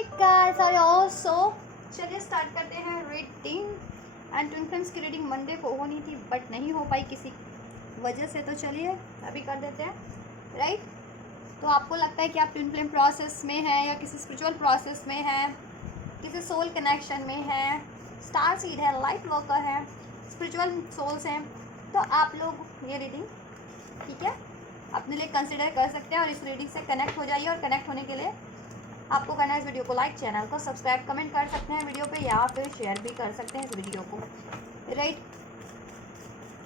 Hey guys are all so चलिए start करते हैं रीडिंग। एंड ट्विन फ्लेम्स की रीडिंग मंडे को होनी थी बट नहीं हो पाई किसी वजह से, तो चलिए अभी कर देते हैं। राइट, तो आपको लगता है कि आप ट्विन फ्लेम प्रोसेस में हैं या किसी स्पिरिचुअल प्रोसेस में हैं, किसी सोल कनेक्शन में हैं, स्टार सीड है, लाइट वर्कर है, स्पिरिचुअल सोल्स हैं, तो आप लोग ये रीडिंग ठीक है अपने लिए कंसिडर कर सकते हैं और इस रीडिंग से कनेक्ट हो जाइए। और कनेक्ट होने के लिए आपको करना है इस वीडियो को लाइक, चैनल को सब्सक्राइब, कमेंट कर सकते हैं वीडियो पे या फिर शेयर भी कर सकते हैं इस वीडियो को। राइट,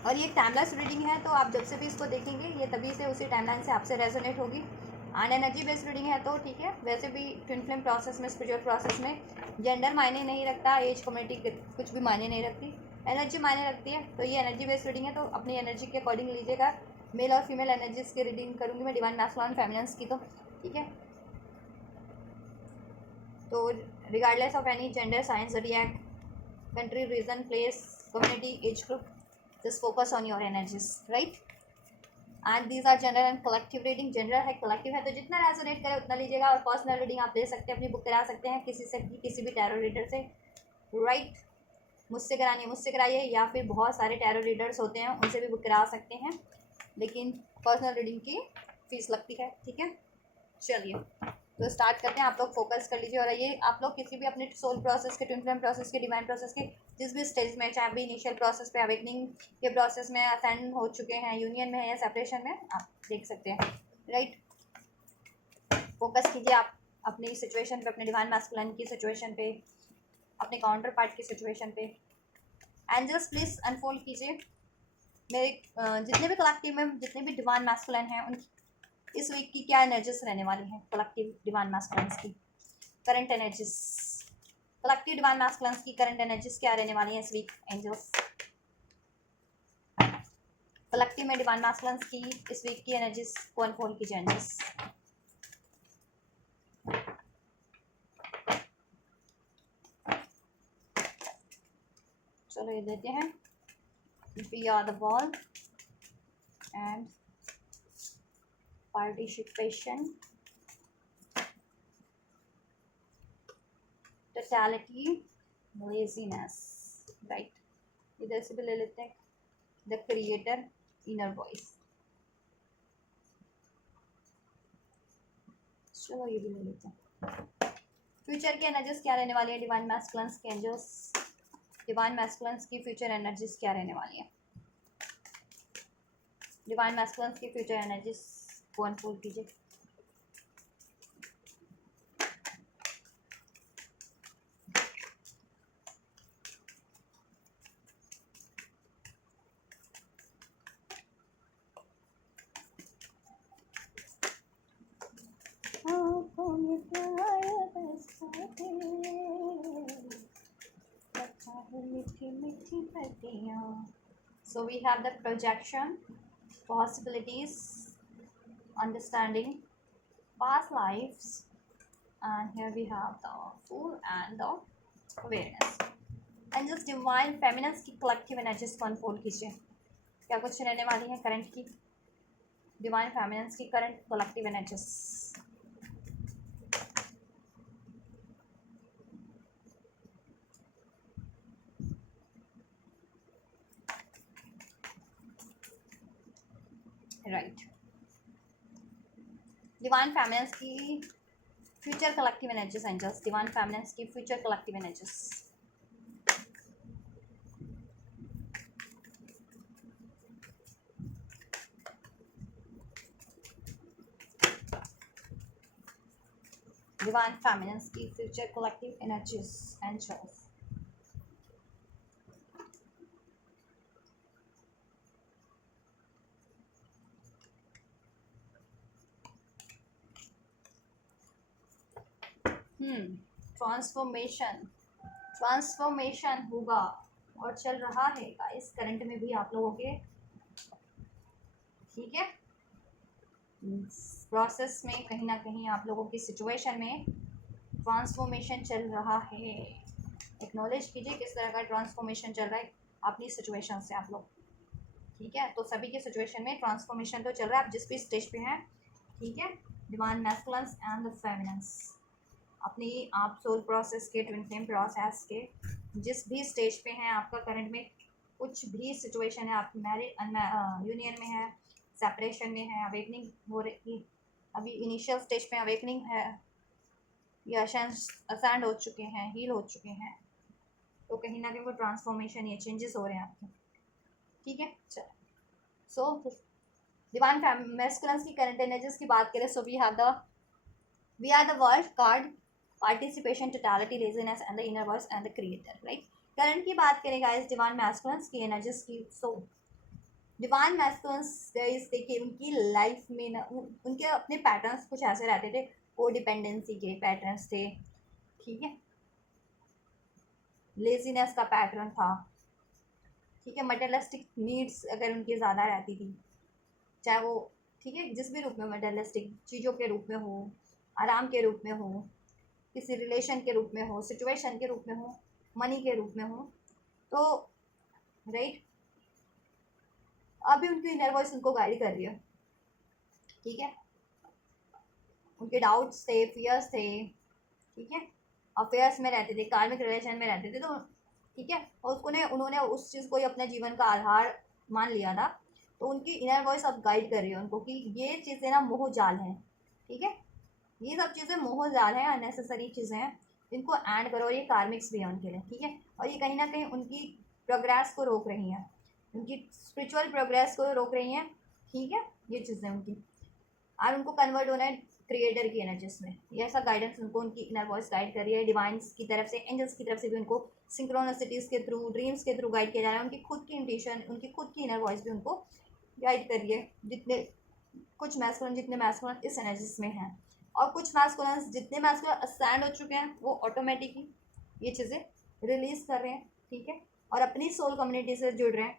और ये टाइमलेस रीडिंग है तो आप जब से भी इसको देखेंगे ये तभी से उसी टाइमलाइन से आपसे रेजोनेट होगी। एंड एनर्जी बेस्ड रीडिंग है तो ठीक है। वैसे भी ट्विन फ्लेम प्रोसेस में, स्पिरिचुअल प्रोसेस में जेंडर मायने नहीं रखता, एज, कम्युनिटी कुछ भी मायने नहीं रखती, एनर्जी मायने रखती है। तो ये एनर्जी बेस्ड रीडिंग है तो अपनी एनर्जी के अकॉर्डिंग लीजिएगा। मेल और फीमेल एनर्जीज की रीडिंग करूँगी मैं, डिवाइन मैस्कुलिन फेमिनिन्स की, तो ठीक है। तो regardless of any gender, science, zodiac, country, region, place, community, age group, just focus on your energies. Right, and these are general and collective reading. General है, collective है, तो जितना रेजोनेट करे उतना लीजिएगा। और पर्सनल रीडिंग आप ले सकते हैं, अपनी बुक करा सकते हैं किसी से भी, किसी भी टैरो रीडर से। राइट, मुझसे करानी है मुझसे कराइए, या फिर बहुत सारे टैरो रीडर्स होते हैं उनसे भी बुक करा सकते हैं, लेकिन पर्सनल रीडिंग की फीस लगती है। ठीक है, चलिए तो स्टार्ट करते हैं। आप लोग फोकस कर लीजिए और ये आप लोग किसी भी अपने सोल प्रोसेस के, ट्विन फ्लेम प्रोसेस के, डिवाइन प्रोसेस के जिस भी स्टेज में, चाहे भी इनिशियल प्रोसेस पे, अवेकनिंग के प्रोसेस में, असेंड हो चुके हैं, यूनियन में है या सेपरेशन में, आप देख सकते हैं। राइट, फोकस कीजिए आप अपनी सिचुएशन पे, अपने डिवाइन मैस्कुलिन की सिचुएशन पे, अपने काउंटर पार्ट की सिचुएशन पे। एंजल्स प्लीज अनफोल्ड कीजिए मेरे जितने भी कलेक्टिव में जितने भी डिवाइन मैस्कुलिन हैं उनकी इस वीक की क्या एनर्जीज रहने वाली हैं। कलेक्टिव डिवाइन मैस्कुलिन्स की current energies, collective divine masculines की करंट एनर्जीज क्या रहने वाली हैं इस वीक। एंजल्स कलेक्टिव में डिवाइन मैस्कुलिन्स की इस वीक की एनर्जीज को अनफोल्ड कीजिए एंजल्स। चलो ये देते हैं, we are the wall and participation, totality, laziness. Right, इधर से भी ले लेते हैं द क्रिएटर, इनर वॉइस। चलो ये भी ले लेते हैं। फ्यूचर की एनर्जीज क्या रहने वाली है डिवाइन मैस्कुलिन्स के एंजल्स, डिवाइन मैस्कुलिन्स की फ्यूचर एनर्जीज क्या रहने वाली है। डिवाइन मैस्कुलिन्स की फ्यूचर एनर्जीज को अनफोल्ड कीजिए। So we have the projection, possibilities, understanding, past lives, and here we have the Fool and the awareness. And just divine feminines की collective energies को unfold कीजिए, क्या कुछ रहने वाली है करंट की डिवाइन फेमिनिन्स की current collective energies. Right, divine feminines की future collective energies angels, divine feminines की future collective energies. Divine feminines की future collective energies angels. Transformation होगा और चल रहा है इस करंट में भी आप लोगों के। ठीक है, प्रोसेस में कहीं ना कहीं आप लोगों की सिचुएशन में ट्रांसफॉर्मेशन चल रहा है। एक्नॉलेज कीजिए किस तरह का ट्रांसफॉर्मेशन चल रहा है अपनी सिचुएशन से आप लोग। ठीक है, तो सभी के सिचुएशन में ट्रांसफॉर्मेशन तो चल रहा है, आप जिस भी स्टेज पे हैं। ठीक है, divine masculines and the feminines, अपनी आप सोल प्रोसेस के, ट्विन फ्लेम प्रोसेस के जिस भी स्टेज पे हैं, आपका करंट में कुछ भी सिचुएशन है, आप मैरिड यूनियन में है, सेपरेशन में है, अवेकनिंग हो रही, अभी इनिशियल स्टेज पे अवेकनिंग है, या असेंड हो चुके हैं, हील हो चुके हैं, तो कहीं ना कहीं वो ट्रांसफॉर्मेशन या चेंजेस हो रहे हैं आपके। ठीक है, चलो। सो डिवाइन मैस्कुलिन्स की करंट एनर्जीज की बात करें, so we are the world card, participation, totality, laziness and the inner voice and the creator, right. Current की बात करें गाइस डिवाइन मैस्कुलिन्स की एनर्जीज की, सो डिवाइन मैस्कुलिन्स गाइस देखिए उनकी लाइफ में ना उनके अपने पैटर्न्स कुछ ऐसे रहते थे, को डिपेंडेंसी के पैटर्न्स थे, ठीक है, लेजीनेस का पैटर्न था, ठीक है, मटेरियलिस्टिक नीड्स अगर उनकी ज़्यादा रहती थी, चाहे वो, ठीक है, जिस भी रूप में, मटेरियलिस्टिक चीज़ों के रूप में हो, आराम के रूप में हो, किसी रिलेशन के रूप में हो, सिचुएशन के रूप में हो, मनी के रूप में हो, तो राइट अभी उनकी इनर वॉइस उनको गाइड कर रही है, ठीक है, उनके डाउट्स थे, फियर्स थे, ठीक है, अफेयर्स में रहते थे, कार्मिक रिलेशन में रहते थे, तो ठीक है, और उन्होंने उस चीज़ को ही अपने जीवन का आधार मान लिया था, तो उनकी इनर वॉइस अब गाइड कर रही है उनको कि ये चीज़ें ना मोह जाल हैं, ठीक है, ये सब चीज़ें मोह जाल हैं, अननेसेसरी चीज़ें हैं, इनको एंड करो, ये कार्मिक्स भी है उनके लिए, ठीक है, और ये कहीं ना कहीं उनकी प्रोग्रेस को रोक रही हैं, उनकी स्पिरिचुअल प्रोग्रेस को रोक रही हैं, ठीक है, ये चीज़ें उनकी, और उनको कन्वर्ट होना है क्रिएटर की एनर्जीज में, ये ऐसा गाइडेंस उनको उनकी इनर वॉइस गाइड कर रही है, डिवाइंस की तरफ से, एंजल्स की तरफ से भी उनको सिंक्रोनिसिटीज़ के थ्रू, ड्रीम्स के थ्रू गाइड किया जा रहा है, उनकी खुद की इंट्यूशन, उनकी खुद की इनर वॉइस भी उनको गाइड कर रही है, जितने कुछ मैस्कुलिन, जितने मैस्कुलिन इस एनर्जीज में हैं, और कुछ मैस्कुलिन, जितने मैस्कुलिन असाइंड हो चुके हैं, वो ऑटोमेटिकली ये चीज़ें रिलीज कर रहे हैं, ठीक है, और अपनी सोल कम्युनिटी से जुड़ रहे हैं,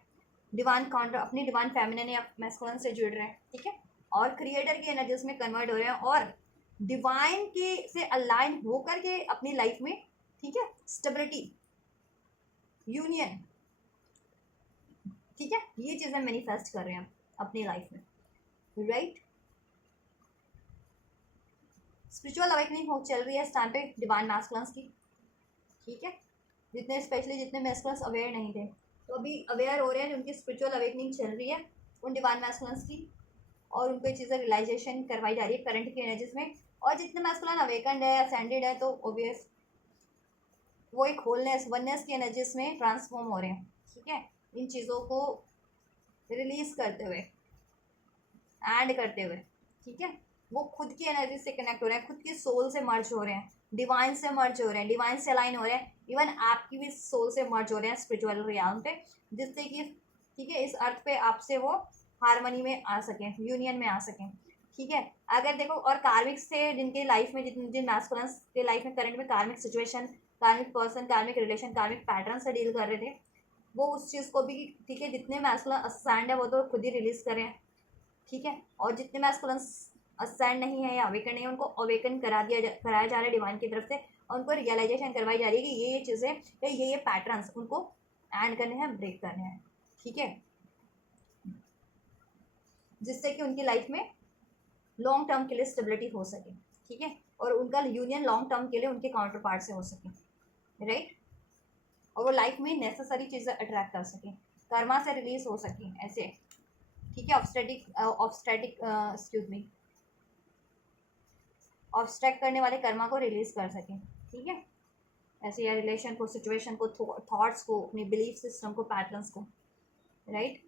डिवाइन काउंटर, अपनी डिवाइन फेमिनिन या मैस्कुलिन से जुड़ रहे हैं, ठीक है, और क्रिएटर की एनर्जीज में कन्वर्ट हो रहे हैं, और डिवाइन के से अलाइन होकर के अपनी लाइफ में, ठीक है, स्टेबिलिटी, यूनियन, ठीक है, ये चीज़ें मैनिफेस्ट कर रहे हैं अपनी लाइफ में, राइट। स्पिरिचुअल अवेकनिंग हो चल रही है इस टाइम पे डिवाइन मैस्कुलिन्स की, ठीक है, जितने स्पेशली जितने मैस्कुलिन्स अवेयर नहीं थे, तो अभी अवेयर हो रहे हैं, उनकी स्पिरिचुअल अवेकनिंग चल रही है उन डिवाइन मैस्कुलिन्स की, और उनको ये चीज़ें रियलाइजेशन करवाई जा रही है करंट की एनर्जीज में, और जितने मैस्कुलिन अवेकन्ड है, असेंडेड है, तो ऑब्वियस वो एक होलनेस, वननेस की एनर्जीज में ट्रांसफॉर्म हो रहे हैं, ठीक है, इन चीज़ों को रिलीज करते हुए, एंड करते हुए, ठीक है, वो खुद की एनर्जी से कनेक्ट हो रहे हैं, खुद की सोल से मर्ज हो रहे हैं, डिवाइन से मर्ज हो रहे हैं, डिवाइन से अलाइन हो रहे हैं, इवन आपकी भी सोल से मर्ज हो रहे हैं स्पिरिचुअल रियाम पे, जिससे कि, ठीक है, इस अर्थ पे आपसे वो हारमोनी में आ सकें, यूनियन में आ सकें, ठीक है। अगर देखो, और कार्मिक से जिनके लाइफ में, जिन मैस्कुलिन्स के लाइफ में करंट में कार्मिक सिचुएशन, कार्मिक पर्सन, कार्मिक रिलेशन, कार्मिक पैटर्न से डील कर रहे थे, वो उस चीज़ को भी, ठीक है, जितने मैस्कुलिन असाइंड है वो तो खुद ही रिलीज करें, ठीक है, और जितने मैस्कुलिन असाइंड नहीं है या अवेकन नहीं है, उनको अवेकन कराया जा रहा है डिवाइन की तरफ से, और उनको रियलाइजेशन करवाई जा रही है कि ये चीज़ें या ये पैटर्न्स उनको एंड करने हैं, ब्रेक करने हैं, ठीक है, जिससे कि उनकी लाइफ में लॉन्ग टर्म के लिए स्टेबिलिटी हो सके, ठीक है, और उनका यूनियन लॉन्ग टर्म के लिए उनके काउंटर पार्ट से हो सके, राइट, और वो लाइफ में नेसेसरी चीज़ें अट्रैक्ट कर सकें, कर्मा से रिलीज हो सकें ऐसे, ठीक है, ऑब्स्टैटिक एक्सक्यूज मी, ऑब्स्ट्रैक्ट करने वाले कर्मा को रिलीज कर सकें, ठीक है, ऐसे, या रिलेशन को, सिचुएशन को, थॉट्स को, अपने बिलीफ सिस्टम को, पैटर्न्स को, राइट,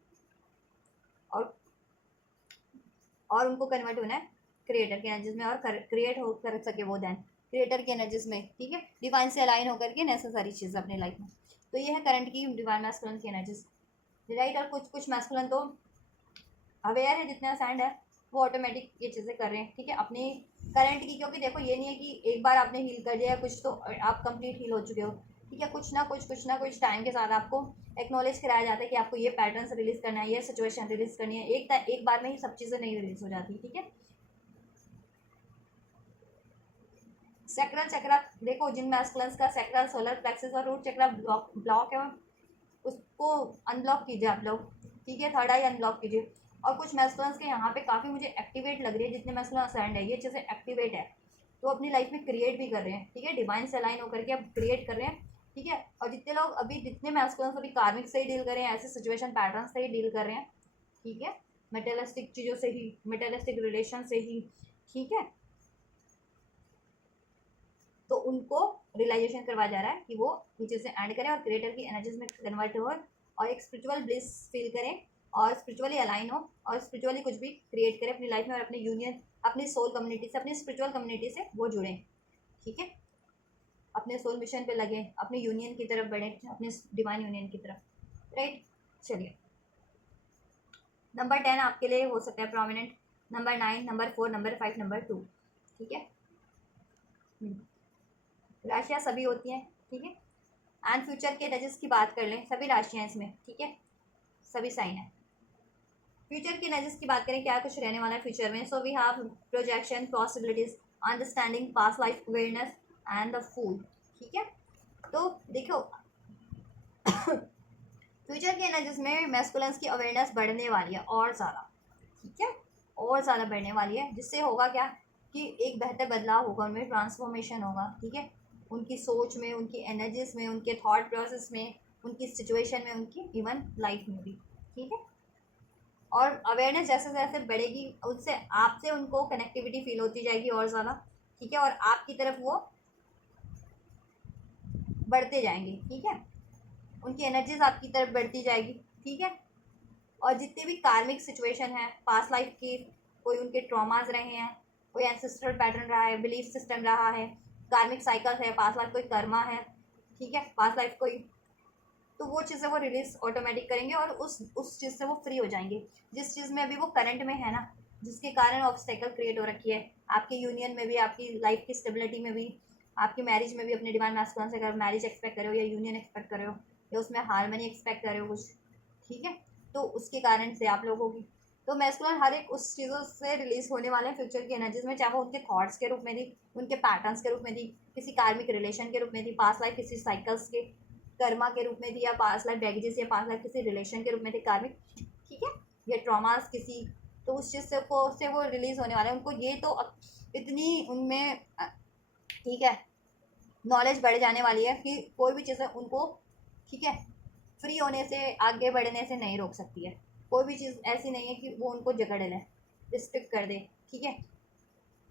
और उनको कन्वर्ट होना है क्रिएटर की एनर्जीज में, और क्रिएट हो कर सके वो देन क्रिएटर की एनर्जीज में, ठीक है, डिवाइन से अलाइन होकर के नेसेसरी चीज़ अपनी लाइफ में, तो ये है करंट की डिवाइन मैस्कुलिन की एनर्जीज, राइट। और कुछ मैस्कुलिन तो अवेयर है, जितने असाइंड है वो ऑटोमेटिक ये चीज़ें कर रहे हैं, ठीक है, अपनी करंट की, क्योंकि देखो ये नहीं है कि एक बार आपने हील कर दिया कुछ तो आप कंप्लीट हील हो चुके हो, ठीक है, कुछ ना कुछ टाइम के साथ आपको एक्नॉलेज कराया जाता है कि आपको ये पैटर्न्स रिलीज करना है, ये सिचुएशन रिलीज करनी है, एक बार में ही सब चीज़ें नहीं रिलीज हो जाती, ठीक है। सैक्रल चक्रा देखो, जिन मैस्कुलिन्स का सैक्रल, सोलर प्लेक्सस और रूट चक्रा ब्लॉक है, उसको अनब्लॉक कीजिए आप लोग, ठीक है, थर्ड आई अनब्लॉक कीजिए, और कुछ मैस्कुलिन्स के यहाँ पे काफ़ी मुझे एक्टिवेट लग रही है, जितने मैस्कुलिन असाइंड है ये चीज़ें एक्टिवेट है, तो अपनी लाइफ में क्रिएट भी कर रहे हैं, ठीक है, डिवाइन से अलाइन होकर के अब क्रिएट कर रहे हैं, ठीक है। और जितने लोग अभी जितने मैस्कुलिन्स अभी कार्मिक से ही डील कर रहे हैं, ऐसे सिचुएशन पैटर्न से ही डील कर रहे हैं, ठीक है, मेटेरियलिस्टिक चीज़ों से ही, मेटेरियलिस्टिक रिलेशन से ही, ठीक है, तो उनको रियलाइजेशन करवाया जा रहा है कि वो ये चीज़ें ऐड करें और क्रिएटर की एनर्जीज में कन्वर्ट हो और एक स्पिरिचुअल ब्लिस फील करें और स्पिरिचुअली अलाइन हो और स्पिरिचुअली कुछ भी क्रिएट करें अपनी लाइफ में और अपने यूनियन, अपनी सोल कम्युनिटी से, अपनी स्पिरिचुअल कम्युनिटी से वो जुड़ें, ठीक है, अपने सोल मिशन पे लगे, अपने यूनियन की तरफ बढ़ें, अपने डिवाइन यूनियन की तरफ, राइट। चलिए, नंबर 10 आपके लिए हो सकता है prominent, number 9, number 4, number 5, number 2, ठीक है। राशियाँ सभी होती हैं, ठीक है। एंड फ्यूचर के नजस की बात कर लें, सभी राशियाँ इसमें, ठीक है, सभी साइन है। फ्यूचर के नजस की बात करें, क्या कुछ रहने वाला है फ्यूचर में। So we have projection, possibilities, understanding, past life awareness and the fool, ठीक है। तो देखो फ्यूचर के नजस में मैस्कुलिन्स की अवेयरनेस बढ़ने वाली है और ज़्यादा, ठीक है, और ज़्यादा बढ़ने वाली है, जिससे होगा क्या कि एक बेहतर बदलाव होगा, उनमें ट्रांसफॉर्मेशन होगा, ठीक है, उनकी सोच में, उनकी एनर्जीज में, उनके थॉट प्रोसेस में, उनकी सिचुएशन में, उनकी इवन लाइफ में भी, ठीक है। और अवेयरनेस जैसे जैसे बढ़ेगी उससे आपसे उनको कनेक्टिविटी फील होती जाएगी और ज़्यादा, ठीक है, और आपकी तरफ वो बढ़ते जाएंगे, ठीक है, उनकी एनर्जीज आपकी तरफ बढ़ती जाएगी, ठीक है। और जितने भी कार्मिक सिचुएशन है पास्ट लाइफ की, कोई उनके ट्रॉमाज रहे हैं, कोई एंसेस्ट्रल पैटर्न रहा है, बिलीफ सिस्टम रहा है, कार्मिक साइकिल्स है, पास्ट लाइफ कोई कर्मा है, ठीक है, पास्ट लाइफ कोई, तो वो चीज़ें वो रिलीज ऑटोमेटिक करेंगे और उस चीज़ से वो फ्री हो जाएंगे, जिस चीज़ में अभी वो करंट में है ना, जिसके कारण ऑब्स्टेकल क्रिएट हो रखी है आपके यूनियन में भी, आपकी लाइफ की स्टेबिलिटी में भी, आपकी मैरिज में भी, अपने डिवाइन मैस्कुलिन से अगर मैरिज एक्सपेक्ट कर रहे हो या यूनियन एक्सपेक्ट कर रहे हो या उसमें हारमनी एक्सपेक्ट कर रहे हो कुछ, ठीक है, तो उसके कारण से आप लोगों की, तो मैस्कुलिन हर एक उस चीज़ों से रिलीज होने वाले हैं फ्यूचर की एनर्जीज में, चाहे वो उनके थॉट्स के रूप में थी, उनके पैटर्न्स के रूप में थी, किसी कार्मिक रिलेशन के रूप में थी, पास्ट लाइफ किसी साइकिल्स के कर्मा के रूप में थी, या पास्ट लाइफ बैगेजेस या पास्ट लाइफ किसी रिलेशन के रूप में थे कार्मिक, ठीक है, या ट्रॉमास किसी, तो उस चीज़ से वो रिलीज होने वाले हैं, उनको ये तो इतनी उनमें, ठीक है, नॉलेज बढ़ जाने वाली है कि कोई भी चीज़ उनको, ठीक है, फ्री होने से, आगे बढ़ने से नहीं रोक सकती है, कोई भी चीज़ ऐसी नहीं है कि वो उनको जकड़ ले, रिस्ट्रिक्ट कर दे, ठीक है,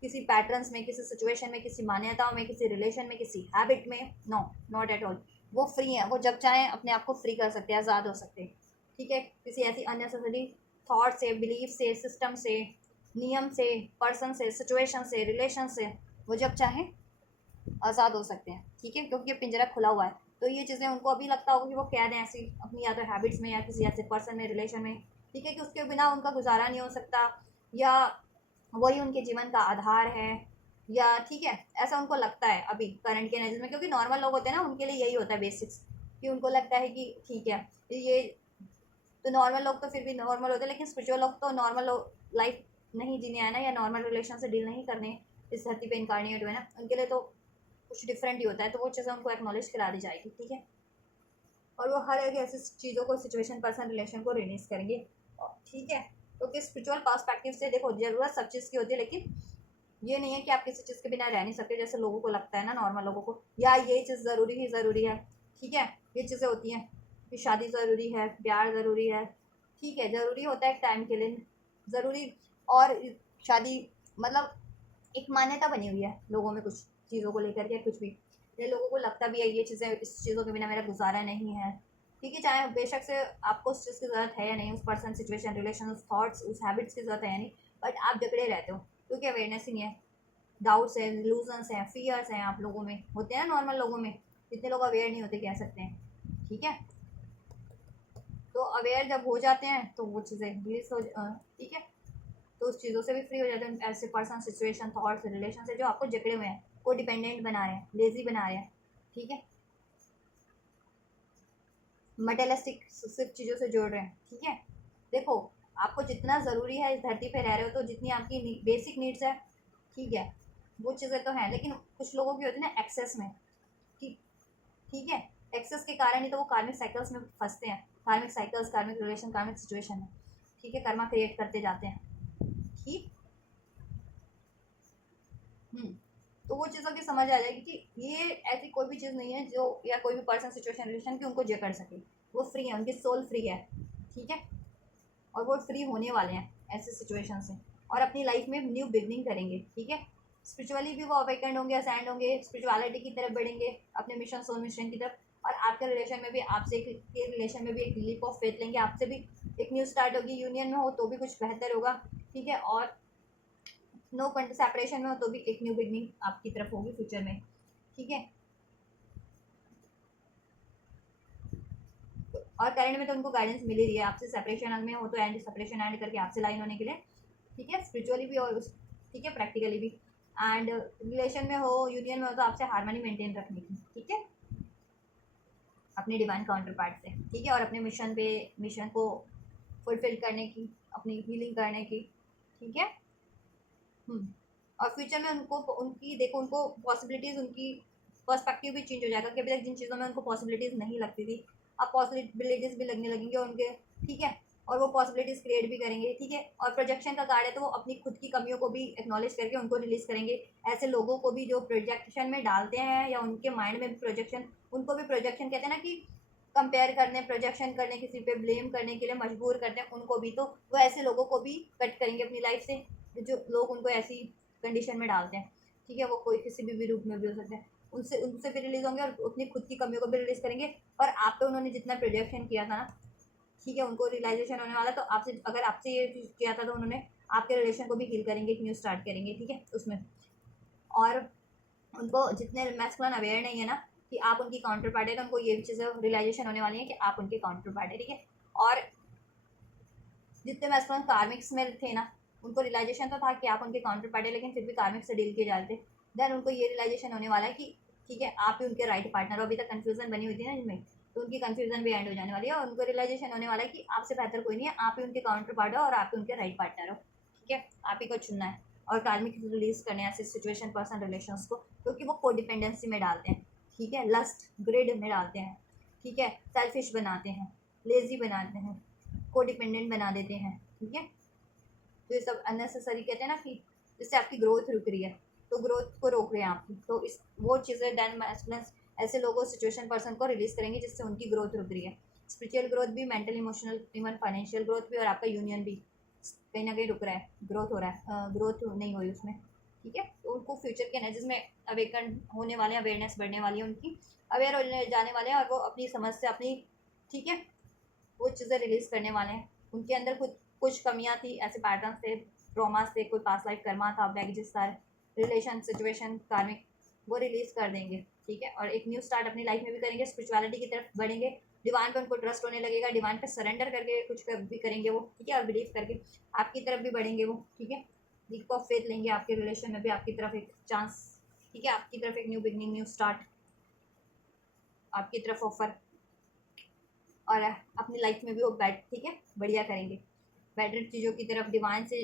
किसी पैटर्न्स में, किसी सिचुएशन में, किसी मान्यताओं में, किसी रिलेशन में, किसी हैबिट में, नो, नॉट एट ऑल, वो फ्री हैं, वो जब चाहें अपने आप को फ्री कर सकते हैं, आज़ाद हो सकते हैं, ठीक है, किसी ऐसी अननेसेसरी थॉट से, बिलीफ से, सिस्टम से, नियम से, पर्सन से, सिचुएशन से, रिलेशन से वो जब चाहें आज़ाद हो सकते हैं, ठीक है, क्योंकि ये पिंजरा खुला हुआ है, तो ये चीज़ें उनको अभी लगता होगा कि वो कैद हैं ऐसी अपनी या तो हैबिट्स में या किसी ऐसे पर्सन में, रिलेशन में, ठीक है, कि उसके बिना उनका गुजारा नहीं हो सकता, या वही उनके जीवन का आधार है, या ठीक है, ऐसा उनको लगता है अभी करंट के नज़र में, क्योंकि नॉर्मल लोग होते हैं ना, उनके लिए यही होता है बेसिक्स, कि उनको लगता है कि ठीक है ये, तो नॉर्मल लोग तो फिर भी नॉर्मल होते हैं, लेकिन स्पिरिचुअल लोग तो नॉर्मल लाइफ नहीं जीने आए ना, या नॉर्मल रिलेशन से डील नहीं करने इस धरती पे इनकारनेट हुए ना, उनके लिए तो कुछ डिफरेंट ही होता है, तो वो चीज़ें उनको एक्नॉलेज करा दी जाएगी, ठीक है, और वो हर एक ऐसी चीज़ों को, सिचुएशन, पर्सन, रिलेशन को रिलीज करेंगे, ठीक है, क्योंकि स्पिरिचुअल पर्सपेक्टिव से देखो ज़रूरत सब चीज़ की होती है, लेकिन ये नहीं है कि आप किसी चीज़ के बिना रह नहीं सकते, जैसे लोगों को लगता है ना, नॉर्मल लोगों को, या ये चीज़ ज़रूरी ही ज़रूरी है, ठीक है, ये चीज़ें होती हैं कि शादी ज़रूरी है, प्यार ज़रूरी है, ठीक है, ज़रूरी होता है एक टाइम के लिए ज़रूरी, और शादी मतलब एक मान्यता बनी हुई है लोगों में कुछ चीज़ों को लेकर के, कुछ भी ये लोगों को लगता भी है ये चीज़ें, इस चीज़ों के बिना मेरा गुजारा नहीं है, ठीक है, चाहे बेशक से आपको उस चीज़ की ज़रूरत है या नहीं, उस पर्सन, सिचुएशन, रिलेशन, उस थॉट्स, उस हैबिट्स की ज़रूरत है या नहीं, बट आप जकड़े रहते हो क्योंकि अवेयरनेस ही नहीं है, डाउट्स हैं, इल्यूजन्स हैं, फियर्स हैं, आप लोगों में होते हैं ना, नॉर्मल लोगों में, जितने लोग अवेयर नहीं होते कह सकते हैं, ठीक है, तो अवेयर जब हो जाते हैं तो वो चीज़ें रिलीज हो, ठीक है, तो उस चीज़ों से भी फ्री हो जाते हैं, ऐसे पर्सन, सिचुएशन, थॉट्स, रिलेशन से जो आपको जकड़े हुए हैं, को डिपेंडेंट बना रहे हैं, लेजी बना रहे हैं, ठीक है, मटेरियलिस्टिक सिर्फ चीज़ों से जोड़ रहे हैं, ठीक है, देखो आपको जितना ज़रूरी है इस धरती पे रह रहे हो, तो जितनी आपकी बेसिक नीड्स है, ठीक है, वो चीज़ें तो हैं, लेकिन कुछ लोगों की होती है ना एक्सेस में, ठीक, ठीक है, एक्सेस के कारण ही तो वो कार्मिक साइकिल्स में फंसते हैं, कार्मिक साइकिल्स, कार्मिक रिलेशन, कार्मिक सिचुएशन में, ठीक है, कर्मा क्रिएट करते जाते हैं, ठीक, तो वो चीज़ों की समझ आ जाएगी कि ये ऐसी कोई भी चीज़ नहीं है जो, या कोई भी पर्सन, सिचुएशन, रिलेशन की उनको जकड़ सके। वो फ्री है, उनकी सोल फ्री है, ठीक है, और वो फ्री होने वाले हैं ऐसे सिचुएशन से, और अपनी लाइफ में न्यू बिगनिंग करेंगे, ठीक है। स्पिरिचुअली भी वो अवेकेंड होंगे, असेंड होंगे, स्पिरिचुअलिटी की तरफ बढ़ेंगे, अपने मिशन, सोल मिशन की तरफ। और आपके रिलेशन में भी, आपसे के रिलेशन में भी एक लीप ऑफ फेथ लेंगे, आपसे भी एक न्यू स्टार्ट होगी। यूनियन में हो तो भी कुछ बेहतर होगा, ठीक है, और नो सेपरेशन में हो तो भी एक न्यू बिगनिंग आपकी तरफ होगी फ्यूचर में, ठीक है। और करंट में तो उनको गाइडेंस मिल ही रही है, आपसे सेपरेशन में हो तो एंड, सेपरेशन एंड करके आपसे लाइन होने के लिए, ठीक है, स्पिरिचुअली भी और ठीक है, प्रैक्टिकली भी। एंड रिलेशन में हो, यूनियन में हो तो आपसे हार्मनी मेंटेन रखने की, ठीक है, अपने डिवाइन काउंटर पार्ट से, ठीक है, और अपने मिशन को फुलफिल करने की, अपनी हीलिंग करने की, ठीक है। और फ्यूचर में उनको, उनकी देखो, उनको पॉसिबिलिटीज़, उनकी पर्सपेक्टिव भी चेंज हो जाएगा कि अभी तक जिन चीज़ों में उनको पॉसिबिलिटीज़ नहीं लगती थी, अब पॉसिबिलिटीज़ भी लगने लगेंगे उनके, ठीक है, और वो पॉसिबिलिटीज़ क्रिएट भी करेंगे, ठीक है। और प्रोजेक्शन का कार्ड है तो वो अपनी खुद की कमियों को भी एक्नॉलेज करके उनको रिलीज़ करेंगे। ऐसे लोगों को भी जो प्रोजेक्शन में डालते हैं, या उनके माइंड में भी प्रोजेक्शन, उनको भी प्रोजेक्शन कहते हैं ना, कि कंपेयर करने, प्रोजेक्शन करने, किसी पे ब्लेम करने के लिए मजबूर करते हैं, उनको भी, तो वो ऐसे लोगों को भी कट करेंगे अपनी लाइफ से, जो लोग उनको ऐसी कंडीशन में डालते हैं, ठीक है। वो कोई किसी भी रूप में भी हो सकते हैं, उनसे उनसे भी रिलीज होंगे, और अपनी खुद की कमियों को भी रिलीज करेंगे। और आप पे उन्होंने जितना प्रोजेक्शन किया था ना, ठीक है, उनको रियलाइजेशन होने वाला, तो आपसे, अगर आपसे ये चीज़ किया था तो उन्होंने आपके रिलेशन को भी हील करेंगे, एक न्यू स्टार्ट करेंगे, ठीक है, उसमें। और उनको जितने मैस्कुलिन अवेयर नहीं है ना कि आप उनकी काउंटर पार्ट है, तो उनको ये भी चीज़ें रियलाइजेशन होने वाली है कि आप उनके काउंटर पार्ट है, ठीक है। और जितने मैस्कुलिन कार्मिक्स में थे ना, उनको रियलाइजेशन तो था कि आप उनके काउंटर पार्ट है, लेकिन फिर भी कार्मिक से डील किए जाते थे। देन उनको ये रियलाइजेशन होने वाला है कि ठीक है, आप ही उनके राइट पार्टनर हो। अभी तक कन्फ्यूजन बनी हुई थी ना जिनमें, तो उनकी कन्फ्यूजन भी एंड हो जाने वाली है, और उनको रियलाइजेशन होने वाला है कि आपसे बेहतर कोई नहीं है, आप ही उनके काउंटर पार्ट हो, और आप ही उनके राइट पार्टनर हो, ठीक है। आप ही को चुनना है, और कार्मिक रिलीज करने हैं ऐसे सिचुएशन, पर्सन, रिलेशंस को, क्योंकि वो कोडिपेंडेंसी में डालते हैं, ठीक है, लस्ट, ग्रिड में डालते हैं, ठीक है, सेल्फिश बनाते हैं, लेजी बनाते हैं, कोडिपेंडेंट बना देते हैं, ठीक है। तो ये सब अननेसेसरी कहते हैं ना, कि जिससे आपकी ग्रोथ रुक रही है, तो ग्रोथ को रोक रहे हैं आपकी, तो इस वो चीज़ें डैन मैस्कुलिन्स ऐसे लोगों, सिचुएशन, पर्सन को रिलीज करेंगे जिससे उनकी ग्रोथ रुक रही है। स्पिरिचुअल ग्रोथ भी, mental, emotional, even financial growth भी, और आपका यूनियन भी कहीं ना कहीं रुक रहा है, ग्रोथ हो रहा है, ग्रोथ नहीं हुई उसमें, ठीक है। तो उनको फ्यूचर के एनर्जीज में अवेकन होने वाले हैं, अवेयरनेस बढ़ने वाली है उनकी, अवेयर हो जाने वाले हैं, और वो अपनी समझ से, अपनी, ठीक है, वो चीज़ें रिलीज करने वाले हैं। उनके अंदर कुछ कमियां थी, ऐसे पैटर्न थे, ट्रॉमा से, कोई पास लाइफ कर्मा था, बैगेजेस था, रिलेशन, सिचुएशन, कार्मिक, वो रिलीज कर देंगे, ठीक है। और एक न्यू स्टार्ट अपनी लाइफ में भी करेंगे, स्पिरिचुअलिटी की तरफ बढ़ेंगे, डिवाइन पे उनको ट्रस्ट होने लगेगा, डिवाइन पे सरेंडर करके कुछ भी करेंगे वो, ठीक है, और बिलीव करके आपकी तरफ भी बढ़ेंगे वो, ठीक है। लीप ऑफ फेथ लेंगे, आपके रिलेशन में भी आपकी तरफ एक चांस, ठीक है, आपकी तरफ एक न्यू बिगनिंग, न्यू स्टार्ट आपकी तरफ ऑफर, और अपनी लाइफ में भी वो ठीक है, बढ़िया करेंगे, बेटर चीज़ों की तरफ, डिवाइन से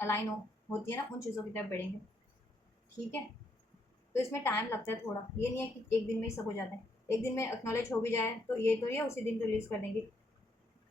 अलाइन होती है ना, उन चीज़ों की तरफ बढ़ेंगे, ठीक है। तो इसमें टाइम लगता है थोड़ा, ये नहीं है कि एक दिन में ही सब हो जाता है, एक दिन में एक्नॉलेज हो भी जाए तो ये उसी दिन रिलीज कर देंगे,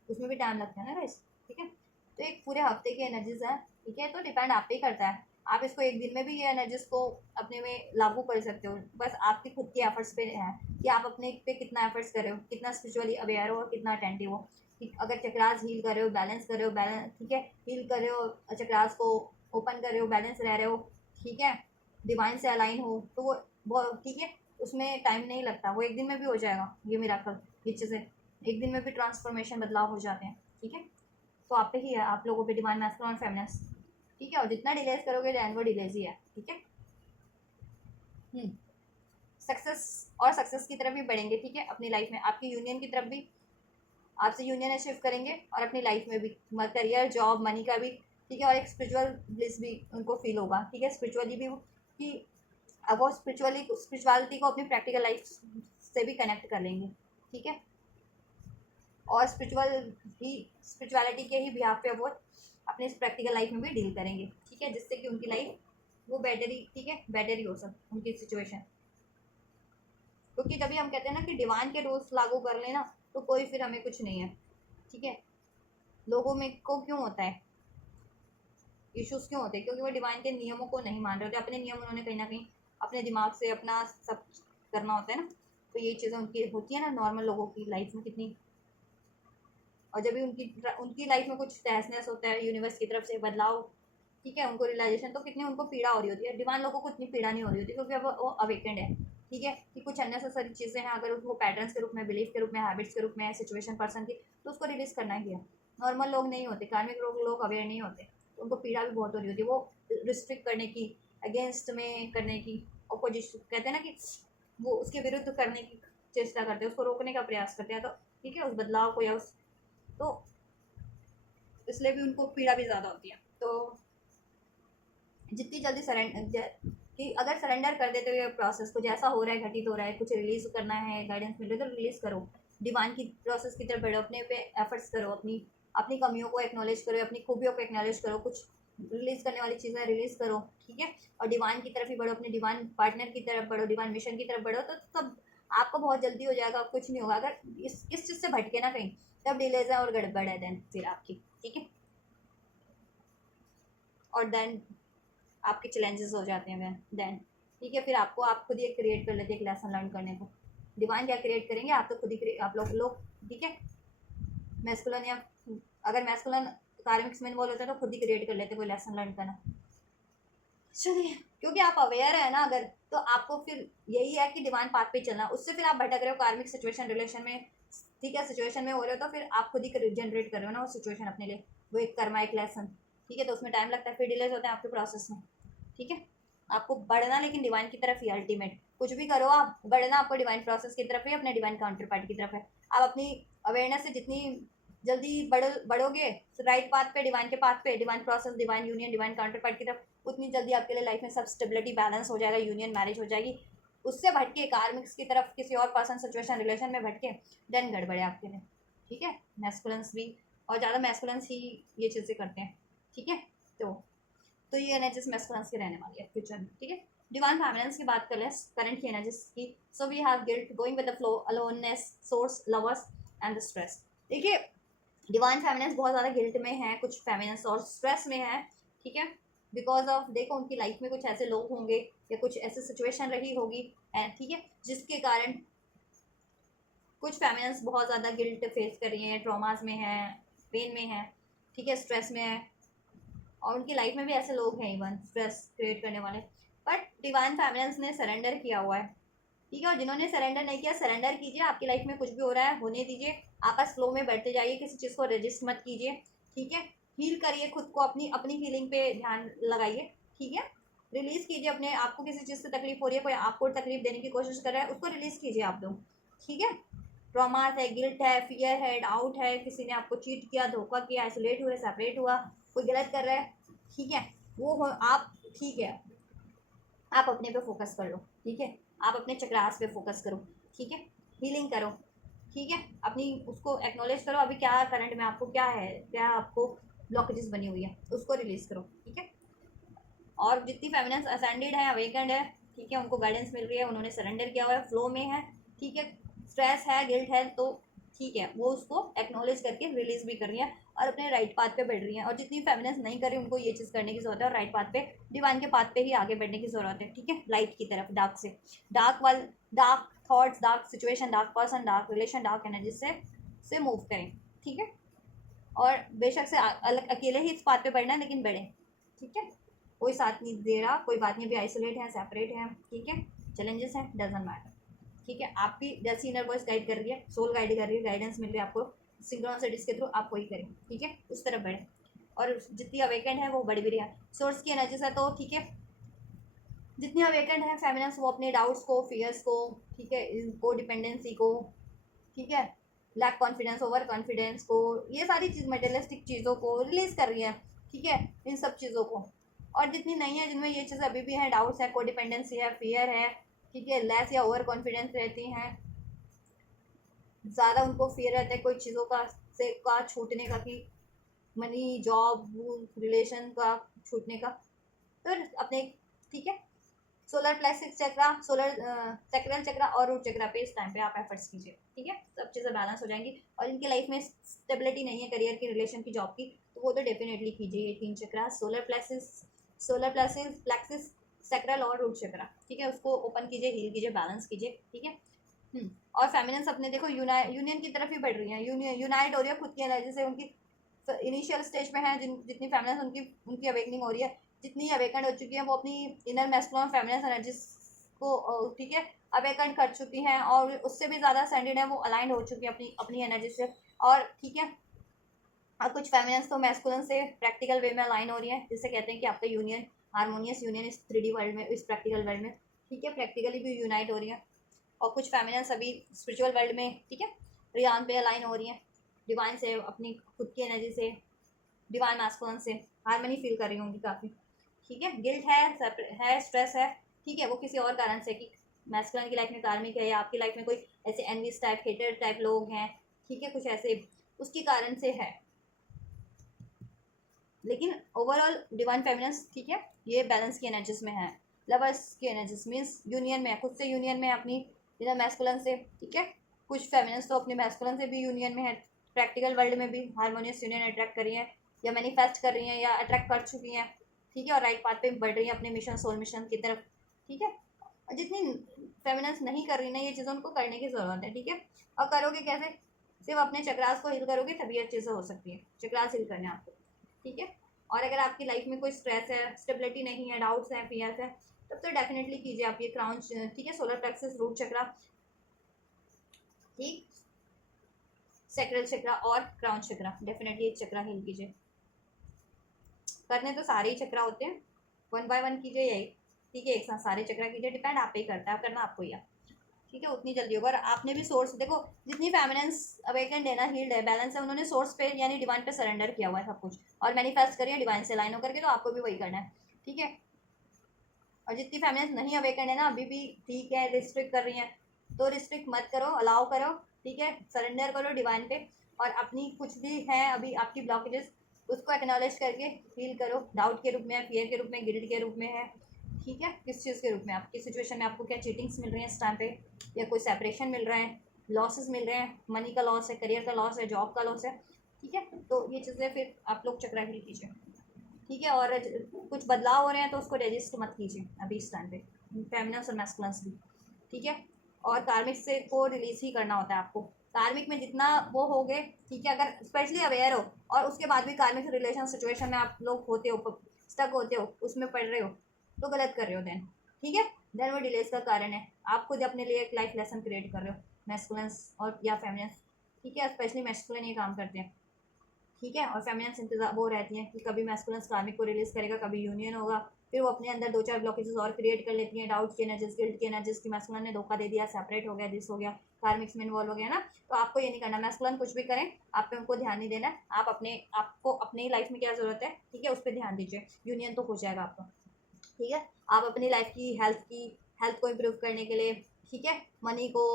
उसमें भी टाइम लगता है ना गाइस, ठीक है। तो एक पूरे हफ्ते की एनर्जीज है, ठीक है, तो डिपेंड आप पे ही करता है, आप इसको एक दिन में भी ये एनर्जीज को अपने में लागू कर सकते हो, बस आपकी खुद की एफर्ट्स पे है कि आप अपने पे कितना एफर्ट्स कर रहे हो, कितना स्पिरिचुअली अवेयर हो, और कितना अटेंटिव हो। अगर चक्रास हील कर रहे हो, बैलेंस कर रहे हो, बैलेंस, ठीक है, हील कर रहे हो, चक्रास को ओपन कर रहे हो, बैलेंस रह रहे हो, ठीक है, डिवाइन से अलाइन हो, तो वो ठीक है, उसमें टाइम नहीं लगता, वो एक दिन में भी हो जाएगा, ये मिराकल, ये चीज़ें एक दिन में भी ट्रांसफॉर्मेशन, बदलाव हो जाते हैं, ठीक है। तो आप पे ही है, आप लोगों पे, डिवाइन मैस्कुलिन और फेमिनिन, ठीक है। और जितना डिलेज करोगे दैन वो डिलेज ही है, ठीक है। सक्सेस, और सक्सेस की तरफ भी बढ़ेंगे, ठीक है, अपनी लाइफ में, आपकी यूनियन की तरफ भी, आपसे यूनियन अचीव करेंगे, और अपनी लाइफ में भी करियर, जॉब, मनी का भी, ठीक है, और एक स्पिरिचुअल ब्लिस भी उनको फील होगा, ठीक है, स्पिरिचुअली भी, कि अब वो स्पिरिचुअलिटी को अपनी प्रैक्टिकल लाइफ से भी कनेक्ट कर लेंगे, ठीक है। और स्पिरिचुअलिटी के ही बिहाफ पे वो अपने इस प्रैक्टिकल लाइफ में भी डील करेंगे, ठीक है, जिससे कि उनकी लाइफ वो बेटर ही, ठीक है, बेटर ही हो सकती उनकी सिचुएशन। क्योंकि तभी हम कहते हैं ना कि डिवाइन के रूल्स लागू कर लेना तो कोई फिर हमें कुछ नहीं है, ठीक है। लोगों में को क्यों होता है, इश्यूज क्यों होते हैं, क्योंकि वो डिवाइन के नियमों को नहीं मान रहे होते, अपने नियम उन्होंने कहीं ना कहीं अपने दिमाग से अपना सब करना होता है ना, तो ये चीज़ें उनकी होती है ना नॉर्मल लोगों की लाइफ में कितनी। और जब भी उनकी लाइफ में कुछ तहस होता है यूनिवर्स की तरफ से बदलाव, ठीक है, उनको रियलाइजेशन, तो कितनी उनको पीड़ा हो रही होती है। डिवाइन लोगों को उतनी पीड़ा नहीं हो रही होती क्योंकि अब वो अवेकेंड है, ठीक है, कि कुछ अननेसेसरी चीज़ें हैं अगर उसको पैटर्न्स के रूप में, बिलीफ के रूप में, हैबिट्स के रूप में, सिचुएशन पर्सन की, तो उसको रिलीज करना ही है। नॉर्मल लोग नहीं होते, कार्मिक लोग अवेयर नहीं होते, तो उनको पीड़ा भी बहुत हो रही होती है। वो रिस्ट्रिक्ट करने की, अगेंस्ट में करने की, अपोजिशन कहते हैं ना कि वो उसके विरुद्ध करने की चेष्टा करते हैं, उसको रोकने का प्रयास करते हैं, तो ठीक है, उस बदलाव को या उस, तो इसलिए भी उनको पीड़ा भी ज़्यादा होती है। तो जितनी जल्दी सरेंडर, कि अगर सरेंडर कर देते हुए प्रोसेस को, जैसा हो रहा है, घटित हो रहा है, कुछ रिलीज करना है, गाइडेंस मिल रही है तो रिलीज करो, डिवाइन की प्रोसेस की तरफ बढ़ो, अपने पे एफर्ट्स करो, अपनी अपनी कमियों को एक्नॉलेज करो, अपनी खूबियों को एक्नॉलेज करो, कुछ रिलीज करने वाली चीज़ें रिलीज करो, ठीक है, और डिवाइन की तरफ ही बढ़ो, अपने डिवाइन पार्टनर की तरफ बढ़ो, डिवाइन मिशन की तरफ बढ़ो, तो सब आपको बहुत जल्दी हो जाएगा, कुछ नहीं होगा। अगर इस चीज़ से भटके ना कहीं, तब डिलेज है और गड़बड़ है देन फिर आपकी, ठीक है, और देन आपके चैलेंजेस हो जाते हैं देन, ठीक है, फिर आपको आप खुद ही क्रिएट कर लेते हैं एक लेसन लर्न करने को। डिवाइन क्या क्रिएट करेंगे, आप तो खुद ही आप लोग, ठीक है, मैस्कुलिन या अगर मैस्कुलिन कार्मिक्स में इन्वॉल्व होता है तो खुद ही क्रिएट कर लेते हैं कोई लेसन लर्न करना। चलिए, क्योंकि आप अवेयर है ना अगर, तो आपको फिर यही है कि डिवाइन पाथ पे चलना, उससे फिर आप भटक रहे हो कार्मिक सिचुएशन रिलेशन में, ठीक है, सिचुएशन में हो रहे हो, तो फिर आप खुद ही जनरेट कर रहे हो ना वो सिचुएशन अपने लिए, वो एक कर्मा, एक लेसन, ठीक है, तो उसमें टाइम लगता है, फिर डिलेज होते हैं आपके प्रोसेस में, ठीक है। आपको बढ़ना लेकिन डिवाइन की तरफ ही, अल्टीमेट कुछ भी करो आप, बढ़ना आपको डिवाइन प्रोसेस की तरफ ही, अपने डिवाइन काउंटर पार्ट की तरफ है। आप अपनी अवेयरनेस से जितनी जल्दी बढ़ोगे राइट पाथ पे, डिवाइन के पाथ पे, divine process, divine union, divine counter part की तरफ, उतनी जल्दी आपके लिए लाइफ में सब स्टेबिलिटी, बैलेंस हो जाएगा, यूनियन, मैरिज हो जाएगी। उससे भटके कार्मिक्स की तरफ, किसी और पर्सन, सिचुएशन, रिलेशन में भटके, देन गड़बड़े आपके लिए, ठीक है। मैस्कुलेंस भी, और ज़्यादा मैस्कुलेंस ही ये चीज़ें करते हैं, ठीक है। तो ये एनर्जीज मैस्कुलेंस की रहने वाली है फ्यूचर में, ठीक है। डिवाइन फैमिलियंस की बात कर लें करंट की एनर्जीज की, so we have guilt, going with the flow, aloneness, source, lovers and the stress. देखिए, डिवाइन फेमिनेंस बहुत ज़्यादा गिल्ट में है, कुछ फेमिनेंस और स्ट्रेस में है, ठीक है, बिकॉज ऑफ, देखो, उनकी लाइफ में कुछ ऐसे लोग होंगे या कुछ ऐसी सिचुएशन रही होगी, ठीक है, जिसके कारण कुछ फेमिनेंस बहुत ज़्यादा गिल्ट फेस कर रही हैं, ट्रॉमास में है, पेन में है, ठीक है, स्ट्रेस में है, और उनकी लाइफ में भी ऐसे लोग हैं इवन स्ट्रेस क्रिएट करने वाले, बट डिवाइन फेमिनेंस ने सरेंडर किया हुआ है, ठीक है। और जिन्होंने सरेंडर नहीं किया, सरेंडर कीजिए, आपकी लाइफ में कुछ भी हो रहा है होने दीजिए, आपस फ्लो में बढ़ते जाइए, किसी चीज़ को रजिस्ट मत कीजिए, ठीक है। हील करिए खुद को, अपनी अपनी हीलिंग पे ध्यान लगाइए, ठीक है। रिलीज कीजिए अपने, आपको किसी चीज़ से तकलीफ हो रही है, कोई आपको तकलीफ देने की कोशिश कर रहा है, उसको रिलीज कीजिए आप लोग, ठीक है। ट्रॉमास है, गिल्ट है, फियर है, डाउट है, किसी ने आपको चीट किया, धोखा किया, आइसोलेट हुए, सेपरेट हुआ, कोई गलत कर रहा है, ठीक है, वो हो आप, ठीक है, आप अपने पे फोकस कर लो, ठीक है, आप अपने चक्रास पे फोकस करो, ठीक है, हीलिंग करो, ठीक है, अपनी उसको एक्नॉलेज करो, अभी क्या करंट में आपको क्या है, क्या आपको ब्लॉकेजेस बनी हुई है, उसको रिलीज करो, ठीक है। और जितनी फेमिनेंस असेंडेड है, अवेकेंड है, ठीक है, उनको गाइडेंस मिल रही है, उन्होंने सरेंडर किया हुआ है, फ्लो में है, ठीक है, स्ट्रेस है, गिल्ट है, तो ठीक है, वो उसको एक्नॉलेज करके रिलीज भी कर रही है और अपने राइट पाथ पे बढ़ रही है। और जितनी फेमिनेंस नहीं कर रही, उनको ये चीज़ करने की जरूरत है और राइट पाथ पे, डिवाइन के पाथ पे ही आगे बढ़ने की जरूरत है, ठीक है, लाइट की तरफ, डार्क से, dark thoughts, dark situation, dark person, dark relation, dark energy से मूव करें, ठीक है। और बेशक से अलग अकेले ही इस पाथ पे बढ़ना है, लेकिन बढ़े, ठीक है, कोई साथ नहीं दे रहा, कोई बात नहीं, अभी आइसोलेट है, सेपरेट है, ठीक है, चैलेंजेस हैं, डजंट मैटर, ठीक है। आपकी जैसी इनर वॉइस गाइड कर रही है, सोल गाइड कर रही है, गाइडेंस मिल रही है आपको सिंक्रोनिसिटीज के थ्रू, आप वही करें, ठीक है, उस तरफ बढ़े। और जितनी अवेकेंड है वो बढ़ भी रही है, सोर्स की एनर्जी से, तो ठीक है, जितनी अवेकेंड है फेमिनेंस, वो अपने डाउट्स को, फियर्स को, ठीक है, को डिपेंडेंसी को, ठीक है, लैक कॉन्फिडेंस, ओवर कॉन्फिडेंस को, ये सारी चीज़ मटेरियलिस्टिक चीज़ों को रिलीज कर रही है, ठीक है, इन सब चीज़ों को। और जितनी नहीं है, जिनमें ये चीज़ अभी भी है, डाउट्स है, को डिपेंडेंसी है, फियर है, ठीक है, लेस या ओवर कॉन्फिडेंस रहती हैं, ज़्यादा उनको फियर रहता है कोई चीज़ों का छूटने का, कि मनी, जॉब, रिलेशन का छूटने का, तो अपने, ठीक है, सोलर प्लेक्सिस चक्रा, सोलर चक्रल चक्रा और रूट चक्रा पे इस टाइम पे आप एफर्ट्स कीजिए, ठीक है, सब चीज़ें बैलेंस हो जाएंगी। और इनकी लाइफ में स्टेबिलिटी नहीं है करियर की, रिलेशन की, जॉब की, तो वो तो डेफिनेटली कीजिए ये 3 चक्रा, सोलर प्लेक्सिस, सैक्रल और रूट चक्रा, ठीक है, उसको ओपन कीजिए, हील कीजिए, बैलेंस कीजिए, ठीक है। और फेमिनिन्स अपने देखो यूनियन की तरफ ही बढ़ रही हैं, यूनाइट हो रही है खुद की एनर्जी से। उनकी इनिशियल स्टेज में है जितनी फेमिनिन्स, उनकी अवेकनिंग हो रही है, जितनी अवेकन हो चुकी है वो अपनी इनर मैस्कुलिन फेमिनिन एनर्जीज को, ठीक है, अवेकन कर चुकी हैं, और उससे भी ज़्यादा सेंडेड है, वो अलाइंड हो चुकी है अपनी अपनी एनर्जी से। और ठीक है, और कुछ फेमिनिन्स तो मैस्कुलिन से प्रैक्टिकल वे में अलाइन हो रही है, जिससे कहते हैं कि आपका यूनियन, हारमोनियस यूनियन इस 3D वर्ल्ड में, इस प्रैक्टिकल वर्ल्ड में, ठीक है, प्रैक्टिकली भी यूनाइट हो रही है। और कुछ फेमिनिन्स अभी स्पिरिचुअल वर्ल्ड में, ठीक है, रियान पे अलाइन हो रही हैं, डिवाइन से, अपनी खुद की एनर्जी से, डिवाइन मैस्कुलिन से हारमोनी फील कर रही होंगी काफ़ी, ठीक है। गिल्ट है, स्ट्रेस है, ठीक है, वो किसी और कारण से, कि मैस्कुलिन की लाइफ में कार्मिक है, या आपकी लाइफ में कोई ऐसे एनवीस टाइप, हेटर टाइप लोग हैं, ठीक है, कुछ ऐसे उसके कारण से है। लेकिन ओवरऑल डिवाइन फेमिनिन्स, ठीक है, ये बैलेंस की एनर्जीज में है, लवर्स की एनर्जीज मीन्स यूनियन में है, खुद से यूनियन में, अपनी इनर मैस्कुलिन से, ठीक है। कुछ फेमिनिन्स तो अपने मैस्कुलिन से भी यूनियन में है, प्रैक्टिकल वर्ल्ड में भी हारमोनियस यूनियन अट्रैक्ट कर रही है, या मैनिफेस्ट कर रही हैं, या अट्रैक्ट कर चुकी हैं, ठीक है, और राइट पाथ पे बढ़ रही है अपने मिशन, सोल मिशन की तरफ, ठीक है। और जितनी फेमिनिन्स नहीं कर रही ना ये चीज़ें, उनको करने की ज़रूरत है, ठीक है। और करोगे कैसे? सिर्फ अपने चक्रास को हिल करोगे तभी ये चीज़ें हो सकती है, चक्रास हिल करने आपको, ठीक है। और अगर आपकी लाइफ में कोई स्ट्रेस है, स्टेबिलिटी नहीं है, डाउट्स हैं, फियर्स है, तब तो डेफिनेटली कीजिए आप ये क्राउन, ठीक है, सोलर प्लेक्सस, रूट चक्रा, ठीक, सैक्रल चक्रा और क्राउन चक्रा, डेफिनेटली ये चक्रा हिल कीजिए। करने तो सारे ही चक्रा होते हैं, 1 बाय 1 कीजिए यही, ठीक है, एक साथ सारे चक्रा कीजिए, डिपेंड आप पे ही करता है, करना आपको ही है, ठीक है, उतनी जल्दी होगा। और आपने भी सोर्स देखो, जितनी फेमिनिन्स अवेकेंड है ना, हील्ड है, बैलेंस है, उन्होंने सोर्स पे यानी डिवाइन पे सरेंडर किया हुआ है सब कुछ, और मैनिफेस्ट करिए डिवाइन से लाइन होकर के, तो आपको भी वही करना है, ठीक है। और जितनी फेमिनिन्स नहीं अवेकेंड है ना अभी भी, ठीक है, रिस्ट्रिक्ट कर रही हैं, तो रिस्ट्रिक्ट मत करो, अलाउ करो, ठीक है, सरेंडर करो डिवाइन पे, और अपनी कुछ भी है अभी आपकी ब्लॉकेजेस, उसको एक्नॉलेज करके हील करो। डाउट के रूप में, फियर के रूप में, गिल्ट के रूप में है, ठीक है, किस चीज़ के रूप में, आपकी सिचुएशन में आपको क्या चीटिंग्स मिल रही हैं इस टाइम पे, या कोई सेपरेशन मिल रहा है, लॉसेस मिल रहे हैं, मनी का लॉस है, करियर का लॉस है, जॉब का लॉस है, ठीक है, तो ये चीज़ें फिर आप लोग चक्रा हील कीजिए, ठीक है। और कुछ बदलाव हो रहे हैं तो उसको रजिस्ट मत कीजिए अभी इस टाइम पे, फेमिनिन्स और मैस्कुलिन्स भी, ठीक है। और कार्मिक से को रिलीज ही करना होता है आपको, कार्मिक में जितना वो हो गए, ठीक है, अगर स्पेशली अवेयर हो और उसके बाद भी कार्मिक रिलेशन सिचुएशन में आप लोग होते हो, स्टक होते हो, उसमें पढ़ रहे हो, तो गलत कर रहे हो देन, ठीक है, देन वो डिलेस का कारण है, आप खुद अपने लिए एक लाइफ लेसन क्रिएट कर रहे हो, मैस्कुलिन्स और या फेमिनिन्स, ठीक है, स्पेशली मैस्कुलिन ये काम करते हैं, ठीक है। और फेमिनिन्स इंतजार वो रहती हैं कि कभी मैस्कुलिन्स कार्मिक को रिलीज करेगा, कभी यूनियन होगा, फिर वो अपने अंदर 2-4 ब्लॉकेजेस और क्रिएट कर लेती हैं, डाउट की एनर्जीज, गिल्ट की एनर्जीज, की मैस्कुलिन ने धोखा दे दिया, सेपरेट हो गया, दिस हो गया, कार्मिक्स में इन्वॉल्व हो गया ना, तो आपको ये नहीं करना, मैस्कुलिन कुछ भी करें आप पे उनको ध्यान नहीं देना है, आप आपको अपनी लाइफ में क्या ज़रूरत है, ठीक है, उस पर ध्यान दीजिए, यूनियन तो हो जाएगा आपका, ठीक है। आप अपनी लाइफ की हेल्थ को इम्प्रूव करने के लिए, ठीक है, मनी को,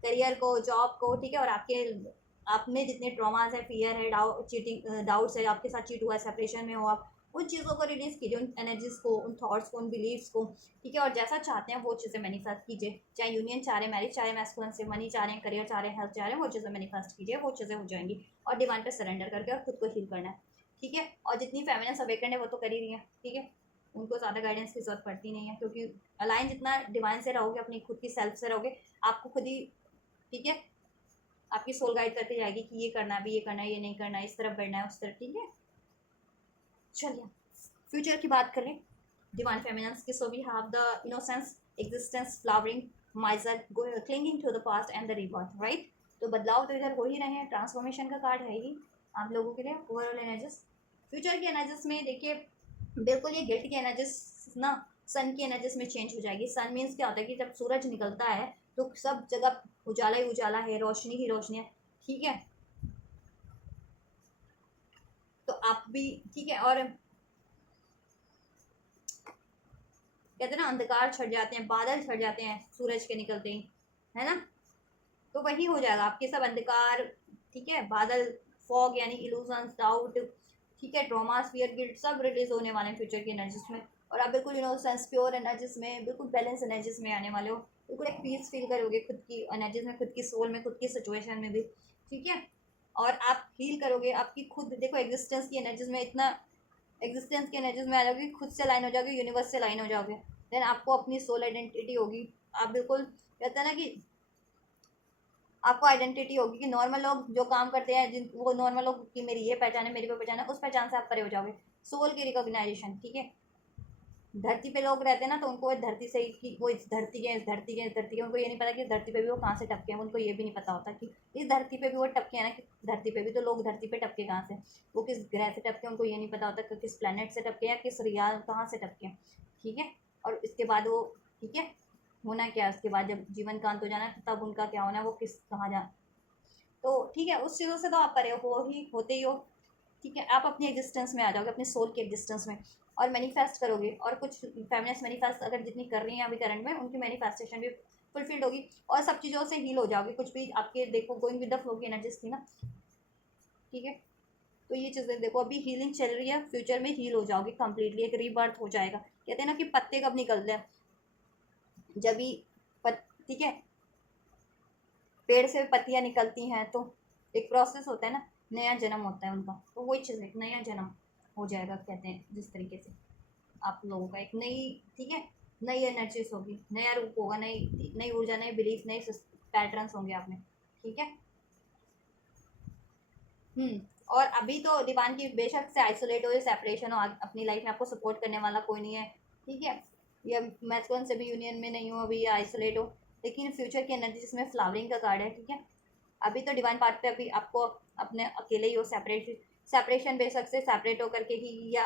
करियर को, जॉब को, ठीक है, और आपके आप में जितने ट्रॉमास है, फियर है, डाउट्स है, आपके साथ चीट हुआ है, सेपरेशन में हो आप, उन चीज़ों को रिलीज कीजिए, उन एनर्जीज को, उन थॉट्स को, उन बिलीव्स को, ठीक है। और जैसा चाहते हैं वो चीज़ें मैनिफेस्ट कीजिए, चाहे यूनियन चाह रहे हैं, मैरिज चाह रहे हैं मैस्कुलिन से, मनी चाह रहे हैं, करियर चाह रहे हैं, हेल्थ चाह रहे हैं, वो चीज़ें मैनिफेस्ट कीजिए, वो चीज़ें हो जाएंगी। और डिवाइन पे सरेंडर करके और खुद को हील करना है, ठीक है। और जितनी फेमिनिन्स अवेकेंड है वो तो कर ही रही है, ठीक है, उनको ज़्यादा गाइडेंस की जरूरत पड़ती नहीं है, क्योंकि अलाइन जितना डिवाइन से रहोगे, अपनी खुद की सेल्फ से रहोगे, आपको खुद ही, ठीक है, आपकी सोल गाइड करके जाएगी कि ये करना है, अभी ये करना है, ये नहीं करना है, इस तरफ बढ़ना है, उस तरफ, ठीक है। चलिए फ्यूचर की बात करें डिवाइन फेमिनिन्स की, so we have the innocence, existence, flowering, miser, clinging to the past and the rebirth, right. तो बदलाव तो इधर हो ही रहे हैं, ट्रांसफॉर्मेशन का कार्ड है ही आप लोगों के लिए। ओवरऑल एनर्जीज, फ्यूचर की एनर्जीज में देखिए, बिल्कुल ये गिल्ट की एनर्जीज ना सन की एनर्जीज में चेंज हो जाएगी। सन मीन्स क्या होता है कि जब सूरज निकलता है तो सब जगह उजाला ही उजाला है, रोशनी ही रोशनी है, ठीक है, तो आप भी, ठीक है। और कहते हैं ना अंधकार छट जाते हैं, बादल छट जाते हैं सूरज के निकलते ही, है ना, तो वही हो जाएगा आपके सब अंधकार, ठीक है, बादल, फॉग यानी इल्यूजन्स, डाउट, ठीक है, ट्रॉमास, फियर, गिल्ट सब रिलीज होने वाले हैं फ्यूचर की एनर्जीज में। और आप बिल्कुल इनोसेंस, प्योर एनर्जीज में, बिल्कुल बैलेंस एनर्जीज में आने वाले हो, बिल्कुल एक पीस फील करोगे खुद की एनर्जीज में, खुद की सोल में, खुद की सिचुएशन में भी, ठीक है। और आप हील करोगे आपकी खुद, देखो एग्जिस्टेंस की एनर्जीज में इतना, एग्जिस्टेंस की एनर्जीज में आ जाओगे, खुद से लाइन हो जाओगे, यूनिवर्स से लाइन हो जाओगे, देन आपको अपनी सोल आइडेंटिटी होगी। आप बिल्कुल कहते हैं ना कि आपको आइडेंटिटी होगी कि नॉर्मल लोग जो काम करते हैं, जिन वो नॉर्मल लोग कि मेरी ये पहचान है, मेरी वो पहचान है, उस पहचान से आप परे हो जाओगे। सोल की रिकॉग्नाइजेशन, ठीक है। धरती पे लोग रहते हैं ना, तो उनको वो धरती से ही कि वो इस धरती के, इस धरती के, इस धरती के, उनको ये नहीं पता कि इस धरती पे भी वो कहाँ से टपके हैं। उनको ये भी नहीं पता होता कि इस धरती पे भी वो टपके हैं ना, कि धरती पे भी तो लोग धरती पे टपके कहाँ से, वो किस ग्रह से टपके, उनको ये नहीं पता होता कि किस प्लेनेट से टपके या किस रियाल कहाँ से टपके, ठीक है। और इसके बाद वो, ठीक है, होना क्या है उसके बाद, जब जीवन का अंत हो जाना है तब उनका क्या होना है, वो किस कहाँ जा, तो ठीक है, उस चीज़ों से तो आप परे हो ही, होते ही हो, ठीक है। आप अपनी एग्जिस्टेंस में आ जाओगे, अपने सोल की एग्जिस्टेंस में, और मैनिफेस्ट करोगे। और कुछ फेमिनिस्ट मैनिफेस्ट अगर जितनी कर रही हैं अभी करंट में, उनकी मैनिफेस्टेशन भी फुलफिल्ड होगी, और सब चीज़ों से हील हो जाओगे। कुछ भी आपके देखो, गोइंग विद द फ्लो की एनर्जीज थी ना, ठीक है। तो ये चीज़ें देखो, अभी हीलिंग चल रही है, फ्यूचर में हील हो जाओगे कंप्लीटली, एक रीबर्थ हो जाएगा। कहते हैं ना कि पत्ते कब निकलते हैं, जब भी ठीक है, पेड़ से पत्तियां निकलती हैं, तो एक प्रोसेस होता है ना, नया जन्म होता है उनका, तो वही चीज़ एक नया जन्म हो जाएगा। कहते हैं जिस तरीके से आप लोगों का एक नई, ठीक है, नई एनर्जीज होगी, नया रूप होगा, नई नई ऊर्जा, नई बिलीफ, नए पैटर्न्स होंगे आप में, ठीक है। और अभी तो दीवान की बेशक से आइसोलेट हो या सेपरेशन हो, अपनी लाइफ में आपको सपोर्ट करने वाला कोई नहीं है, ठीक है। या मैस्कुलिन से भी यूनियन में नहीं हो अभी, या आइसोलेट हो, लेकिन फ्यूचर की एनर्जी जिसमें फ्लावरिंग का कार्ड है, ठीक है। अभी तो डिवाइन पार्ट पे अभी आपको अपने अकेले ही हो, सेपरेशन बेशक से सेपरेट होकर के ही, या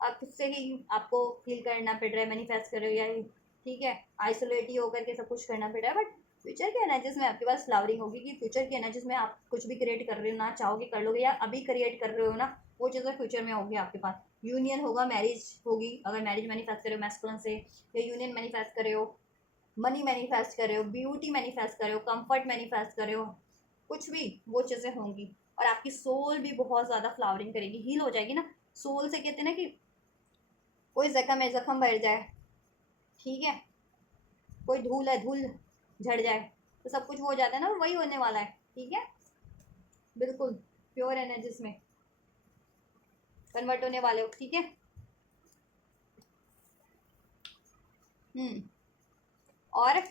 आप खुद से ही आपको फील करना पड़ रहा है, मैनिफेस्ट कर रहे हो, या ठीक है, आइसोलेट ही होकर के सब कुछ करना पड़ रहा है। बट फ्यूचर की एनर्जीज में आपके पास फ्लावरिंग होगी, कि फ्यूचर की एनर्जीज में आप कुछ भी क्रिएट कर रहे हो ना, चाहोगे कर लोगे, या अभी क्रिएट कर रहे हो ना, वो चीज़ें फ्यूचर में होगी आपके पास। यूनियन होगा, मैरिज होगी, अगर मैरिज मैनिफेस्ट करे हो मैस्कुलिन से, या यूनियन मैनिफेस्ट करे हो, मनी मैनिफेस्ट कर रहे हो, ब्यूटी मैनिफेस्ट कर रहे हो, कंफर्ट मैनिफेस्ट कर रहे हो, कुछ भी वो चीज़ें होंगी। और आपकी सोल भी बहुत ज़्यादा फ्लावरिंग करेगी, हील हो जाएगी ना। सोल से कहते हैं ना कि कोई जख्म है, जख्म भर जाए, ठीक है, कोई धूल है, धूल झड़ जाए, तो सब कुछ वो हो जाता है ना, वही होने वाला है, ठीक है। बिल्कुल प्योर एनर्जीज में कन्वर्ट होने वाले हो, ठीक है। और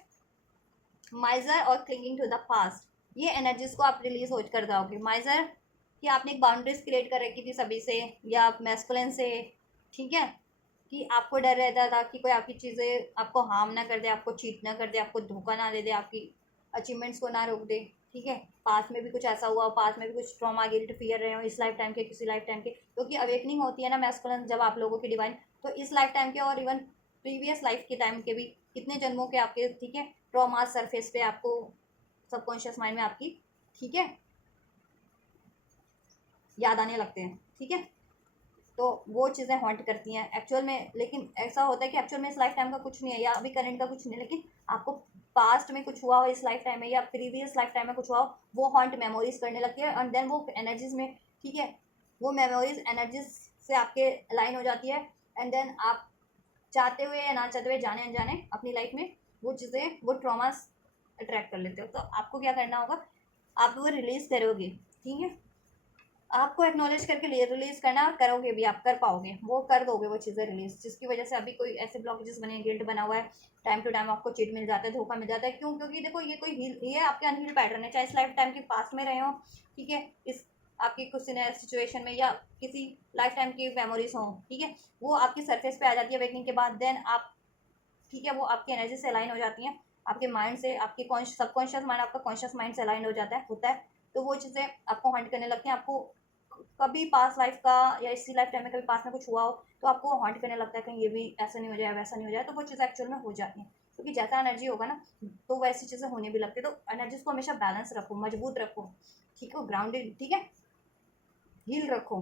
माइजर और क्लिंगिंग टू द पास्ट, ये एनर्जीज को आप रिलीज हो कर जाओगे। माइजर कि आपने एक बाउंड्रीज क्रिएट कर रखी थी सभी से, या मैस्कुलिन से, ठीक है, कि आपको डर रहता था कि कोई आपकी चीज़ें आपको हार्म ना कर दे, आपको चीट ना कर दे, आपको धोखा ना दे दे, आपकी अचीवमेंट्स को ना रोक दे, ठीक है। पास में भी कुछ ऐसा हुआ, पास में भी कुछ ट्रॉमा, गिल्ट, फियर रहे हो इस लाइफ टाइम के, किसी लाइफ टाइम के, क्योंकि अवेकनिंग होती है ना मैस्कुलिन जब आप लोगों की डिवाइन, तो इस लाइफ टाइम के और इवन प्रीवियस लाइफ के टाइम के भी कितने जन्मों के आपके, ठीक है, ट्रॉमा सरफेस पे आपको सबकॉन्शियस माइंड में आपकी, ठीक है, याद आने लगते हैं, ठीक है। तो वो चीज़ें हॉन्ट करती हैं एक्चुअल में। लेकिन ऐसा होता है कि एक्चुअल में इस लाइफ टाइम का कुछ नहीं है, या अभी करंट का कुछ नहीं है, लेकिन आपको पास्ट में कुछ हुआ हो, इस लाइफ टाइम में या प्रीवियस लाइफ टाइम में कुछ हुआ हो, वो हॉन्ट मेमोरीज करने लगती है। एंड देन वो एनर्जीज में, ठीक है, वो मेमोरीज एनर्जीज से आपके अलाइन हो जाती है। एंड देन आप चाहते हुए या ना चाहते हुए, जाने अनजाने अपनी लाइफ में वो चीज़ें, वो ट्रॉमास अट्रैक्ट कर लेते हो। तो आपको क्या करना होगा, आप वो रिलीज करोगे, ठीक है। आपको एक्नॉलेज करके रिलीज करना, और करोगे भी, आप कर पाओगे, वो कर दोगे वो चीज़ें रिलीज, जिसकी वजह से अभी कोई ऐसे ब्लॉकेजेस बने, गिल्ट बना हुआ है, टाइम टू टाइम आपको चीट मिल जाता है, धोखा मिल जाता है। क्यों? क्योंकि देखो ये कोई हील, ये आपके अनहील पैटर्न है, चाहे इस लाइफ टाइम के पास्ट में रहे हो, ठीक है, इस आपकी कुछ सिचुएशन में, या किसी लाइफ टाइम की मेमोरीज हों, ठीक है, वो आपकी सरफेस पे आ जाती है अवेकनिंग के बाद। देन आप, ठीक है, वो आपकी एनर्जी से अलाइन हो जाती हैं, आपके माइंड से, आपके सबकॉन्शियस माइंड आपका कॉन्शियस माइंड से अलाइन हो जाता है, होता है। तो वो चीज़ें आपको हंट करने लगती हैं। आपको कभी पास लाइफ का या इसी लाइफ टाइम में कभी पास में कुछ हुआ हो, तो आपको हॉन्ट करने लगता है कहीं ये भी ऐसा नहीं हो जाए, वैसा नहीं हो जाए, तो वो चीज़ें एक्चुअल में हो जाती हैं। क्योंकि जैसा एनर्जी होगा ना, तो वैसी चीज़ें होने भी लगती है। तो एनर्जीज को हमेशा बैलेंस रखो, मजबूत रखो, ठीक है, ग्राउंडेड, ठीक है, हील रखो,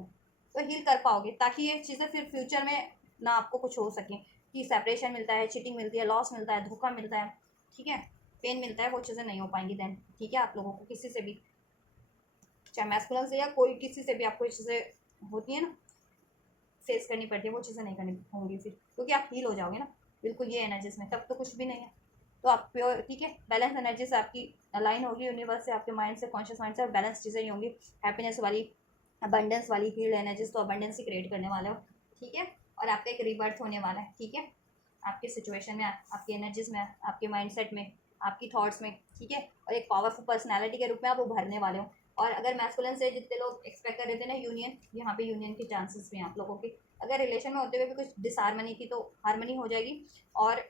तो हील कर पाओगे, ताकि ये चीज़ें फिर फ्यूचर में ना आपको कुछ हो सके, कि सेपरेशन मिलता है, चीटिंग मिलती है, लॉस मिलता है, धोखा मिलता है, ठीक है, पेन मिलता है, वो चीज़ें नहीं हो पाएंगी देन, ठीक है। आप लोगों को किसी से भी, चाहे मैस्कुलिन से या कोई किसी से भी आपको ये चीज़ें होती है ना, फेस करनी पड़ती है, वो चीज़ें नहीं करनी होंगी फिर, क्योंकि आप हील हो जाओगे ना बिल्कुल ये एनर्जीज में, तब तो कुछ भी नहीं है। तो आप प्योर, ठीक है, बैलेंस एनर्जी से आपकी अलाइन होगी यूनिवर्स से, आपके माइंड से, कॉन्शियस माइंड से, और बैलेंस चीज़ें ही होंगी, हैप्पीनेस वाली, अबंडेंस वाली हील्ड एनर्जीज, तो अबंडेंस ही क्रिएट करने वाले हो, ठीक है। और आपका एक रिबर्थ होने वाला है, ठीक है। आपके सिचुएशन में, आपकी एनर्जीज में, आपके माइंडसेट में, आपकी थॉट्स में, ठीक है। और एक पावरफुल पर्सनैलिटी के रूप में आप उभरने वाले हो। और अगर मैस्कुलिन से जितने लोग एक्सपेक्ट कर रहे थे ना यूनियन, यहाँ पे यूनियन के चांसेस भी हैं आप लोगों के। अगर रिलेशन में होते हुए भी कुछ डिसहार्मनी थी तो हार्मनी हो जाएगी, और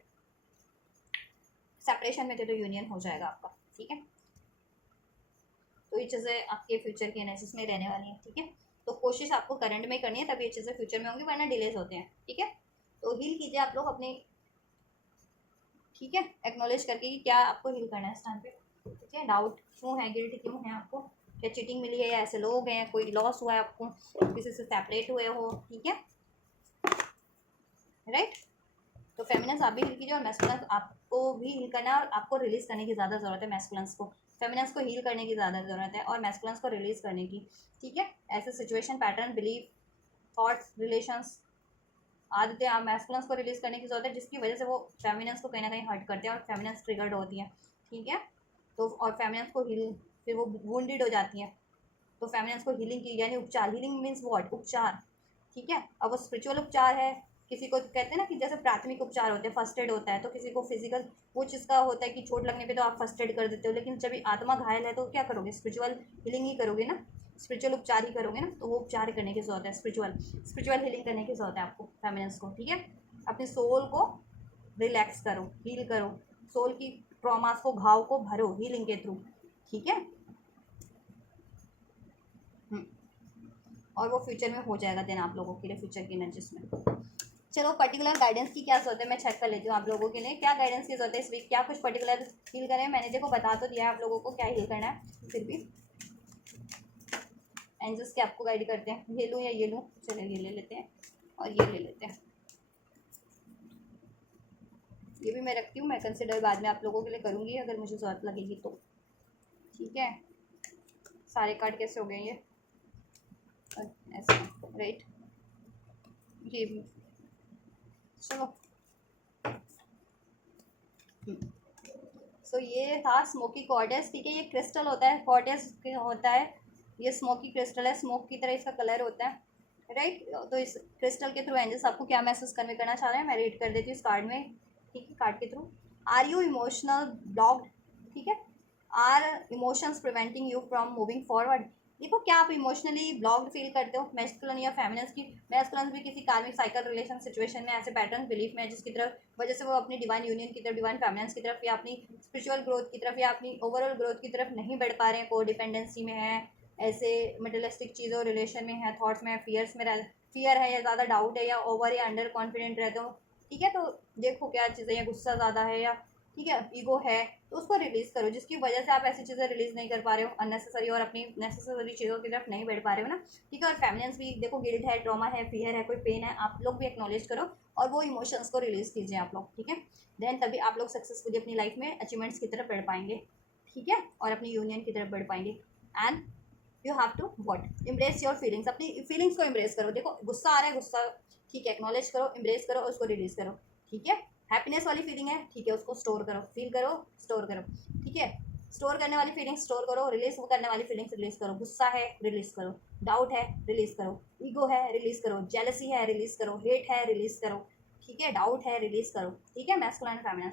सेपरेशन में थे तो यूनियन हो जाएगा आपका, ठीक है। तो ये चीज़ें आपके फ्यूचर की एनालिसिस में रहने वाली हैं, ठीक है। तो कोशिश आपको करंट में करनी है, तभी ये चीज़ें फ्यूचर में होंगी, वरना डिलेज होते हैं, ठीक है। तो हील कीजिए आप लोग अपने, ठीक है, एक्नॉलेज करके कि क्या आपको हील करना है इस टाइम पे, ठीक है। डाउट क्यों है, गिल्ट क्यों है आपको, क्या चीटिंग मिली है, या ऐसे लोग हैं, कोई लॉस हुआ है आपको, किसी से सेपरेट हुए हो, ठीक है, राइट। तो फेमिनेंस आप भी हील कीजिए, और मैस्कुलेंस आपको भी हील करना है, और आपको रिलीज करने की ज़्यादा ज़रूरत है। मैस्कुलेंस को, फेमिनेंस को हील करने की ज़्यादा ज़रूरत है, और मैस्कुलेंस को रिलीज करने की, ठीक है। ऐसे situation, pattern, belief, thoughts, relations, आदतें आप मैस्कुलेंस को रिलीज करने की जरूरत है, जिसकी वजह से वो फेमिनेंस को कहीं ना कहीं हर्ट करते हैं, और फेमिनेंस ट्रिगर्ड होती है, ठीक है। तो और फेमिनेंस को हील, फिर वो वुंडेड हो जाती हैं। तो फेमिनेंस को हीलिंग की, यानी उपचार, हीलिंग मीन्स व्हाट, उपचार, ठीक है। अब वो स्पिरिचुअल उपचार है, किसी को कहते हैं ना कि जैसे प्राथमिक उपचार होते हैं, फर्स्ट एड होता है, तो किसी को फिजिकल वो चीज़ का होता है कि चोट लगने पे तो आप फर्स्ट एड कर देते हो, लेकिन जब आत्मा घायल है तो क्या करोगे, स्पिरिचुअल हीलिंग ही करोगे ना, स्पिरिचुअल उपचार ही करोगे ना। तो वो उपचार करने की जरूरत है, स्पिरिचुअल हीलिंग करने की जरूरत है आपको, फेमिनेंस को, ठीक है। अपने सोल को रिलैक्स करो, हील करो, सोल की ट्रॉमास को, घाव को भरो हीलिंग के थ्रू, ठीक है। और वो फ्यूचर में हो जाएगा देन आप लोगों के लिए, फ्यूचर की एनर्जीज में। चलो पर्टिकुलर गाइडेंस की क्या जरूरत है, मैं चेक कर लेती हूँ आप लोगों के लिए क्या गाइडेंस की जरूरत है इस वीक, क्या कुछ पर्टिकुलर हील करें। मैंने देखो बता तो दिया है आप लोगों को क्या हील करना है, फिर भी एंजल्स के आपको गाइड करते हैं। ये लूँ या ये लूँ, चलो ये ले लेते हैं, और ये ले लेते हैं, ये भी मैं रखती हूँ, मैं कंसिडर बाद में आप लोगों के लिए करूँगी अगर मुझे ज़रूरत लगेगी तो, ठीक है। सारे कार्ड कैसे हो गए ये, ऐसे, राइट, ये भी, चलो। सो ये था स्मोकी कॉर्डेस, ठीक है। ये क्रिस्टल होता है, कॉर्डेस होता है, ये स्मोकी क्रिस्टल है, स्मोक की तरह इसका कलर होता है, राइट। तो इस क्रिस्टल के थ्रू एंजल्स आपको क्या मैसेज कन्वे करना चाह रहे हैं, मैं रीड कर देती हूँ इस कार्ड में, ठीक है, कार्ड के थ्रू। आर यू इमोशनल ब्लॉक्ड, ठीक है, are emotions preventing you from moving forward. देखो क्या आप इमोशनली ब्लॉक्ड फील करते हो, मैस्कुलिन या फेमिनिन की, मैस्कुलिन भी किसी कार्मिक साइकिल रिलेशन सिचुएशन में ऐसे पैटर्न बिलीफ में जिसकी तरफ वजह से वो अपनी डिवाइन यूनियन की तरफ, डिवाइन फेमिनिन की तरफ, या अपनी स्पिरिचुअल ग्रोथ की तरफ, या अपनी ओवरऑल ग्रोथ की तरफ नहीं बढ़ पा रहे हैं, को डिपेंडेंसी में है, ऐसे मटेरियलिस्टिक चीज़ों रिलेशन में है, थॉट्स में, फियर्स में फियर है, या ज़्यादा डाउट है, या ओवर या अंडर कॉन्फिडेंट रहते हो, ठीक है। तो देखो क्या चीज़ें, या गुस्सा ज़्यादा है, या ठीक है ईगो है, तो उसको रिलीज़ करो, जिसकी वजह से आप ऐसी चीज़ें रिलीज़ नहीं कर पा रहे हो अननेसेसरी, और अपनी नेसेसरी चीज़ों की तरफ नहीं बढ़ पा रहे हो ना, ठीक है। और फेमिनिन्स भी देखो, गिल्ट है, ट्रॉमा है, फियर है, कोई पेन है, आप लोग भी एक्नॉलेज करो, और वो इमोशंस को रिलीज़ कीजिए आप लोग, ठीक है। देन तभी आप लोग सक्सेसफुली अपनी लाइफ में अचीवमेंट्स की तरफ बढ़ पाएंगे, ठीक है, और अपनी यूनियन की तरफ बढ़ पाएंगे। And you have to what, embrace your feelings, अपनी फीलिंग्स को इम्ब्रेस करो। देखो गुस्सा आ रहा है, गुस्सा, ठीक है, एक्नॉलेज करो, इम्ब्रेस करो, उसको रिलीज करो, ठीक है। हैप्पीनेस वाली फीलिंग है, ठीक है, उसको स्टोर करो, फील करो, स्टोर करो, ठीक है। स्टोर करने वाली फीलिंग स्टोर करो, रिलीज करने वाली फीलिंग्स रिलीज करो। गुस्सा है, रिलीज करो, डाउट है, रिलीज करो, ईगो है, रिलीज करो, जेलसी है, रिलीज करो, हेट है, रिलीज करो, ठीक है, डाउट है, रिलीज करो, ठीक है। मैस्कुलिन एंड फेमिनिन,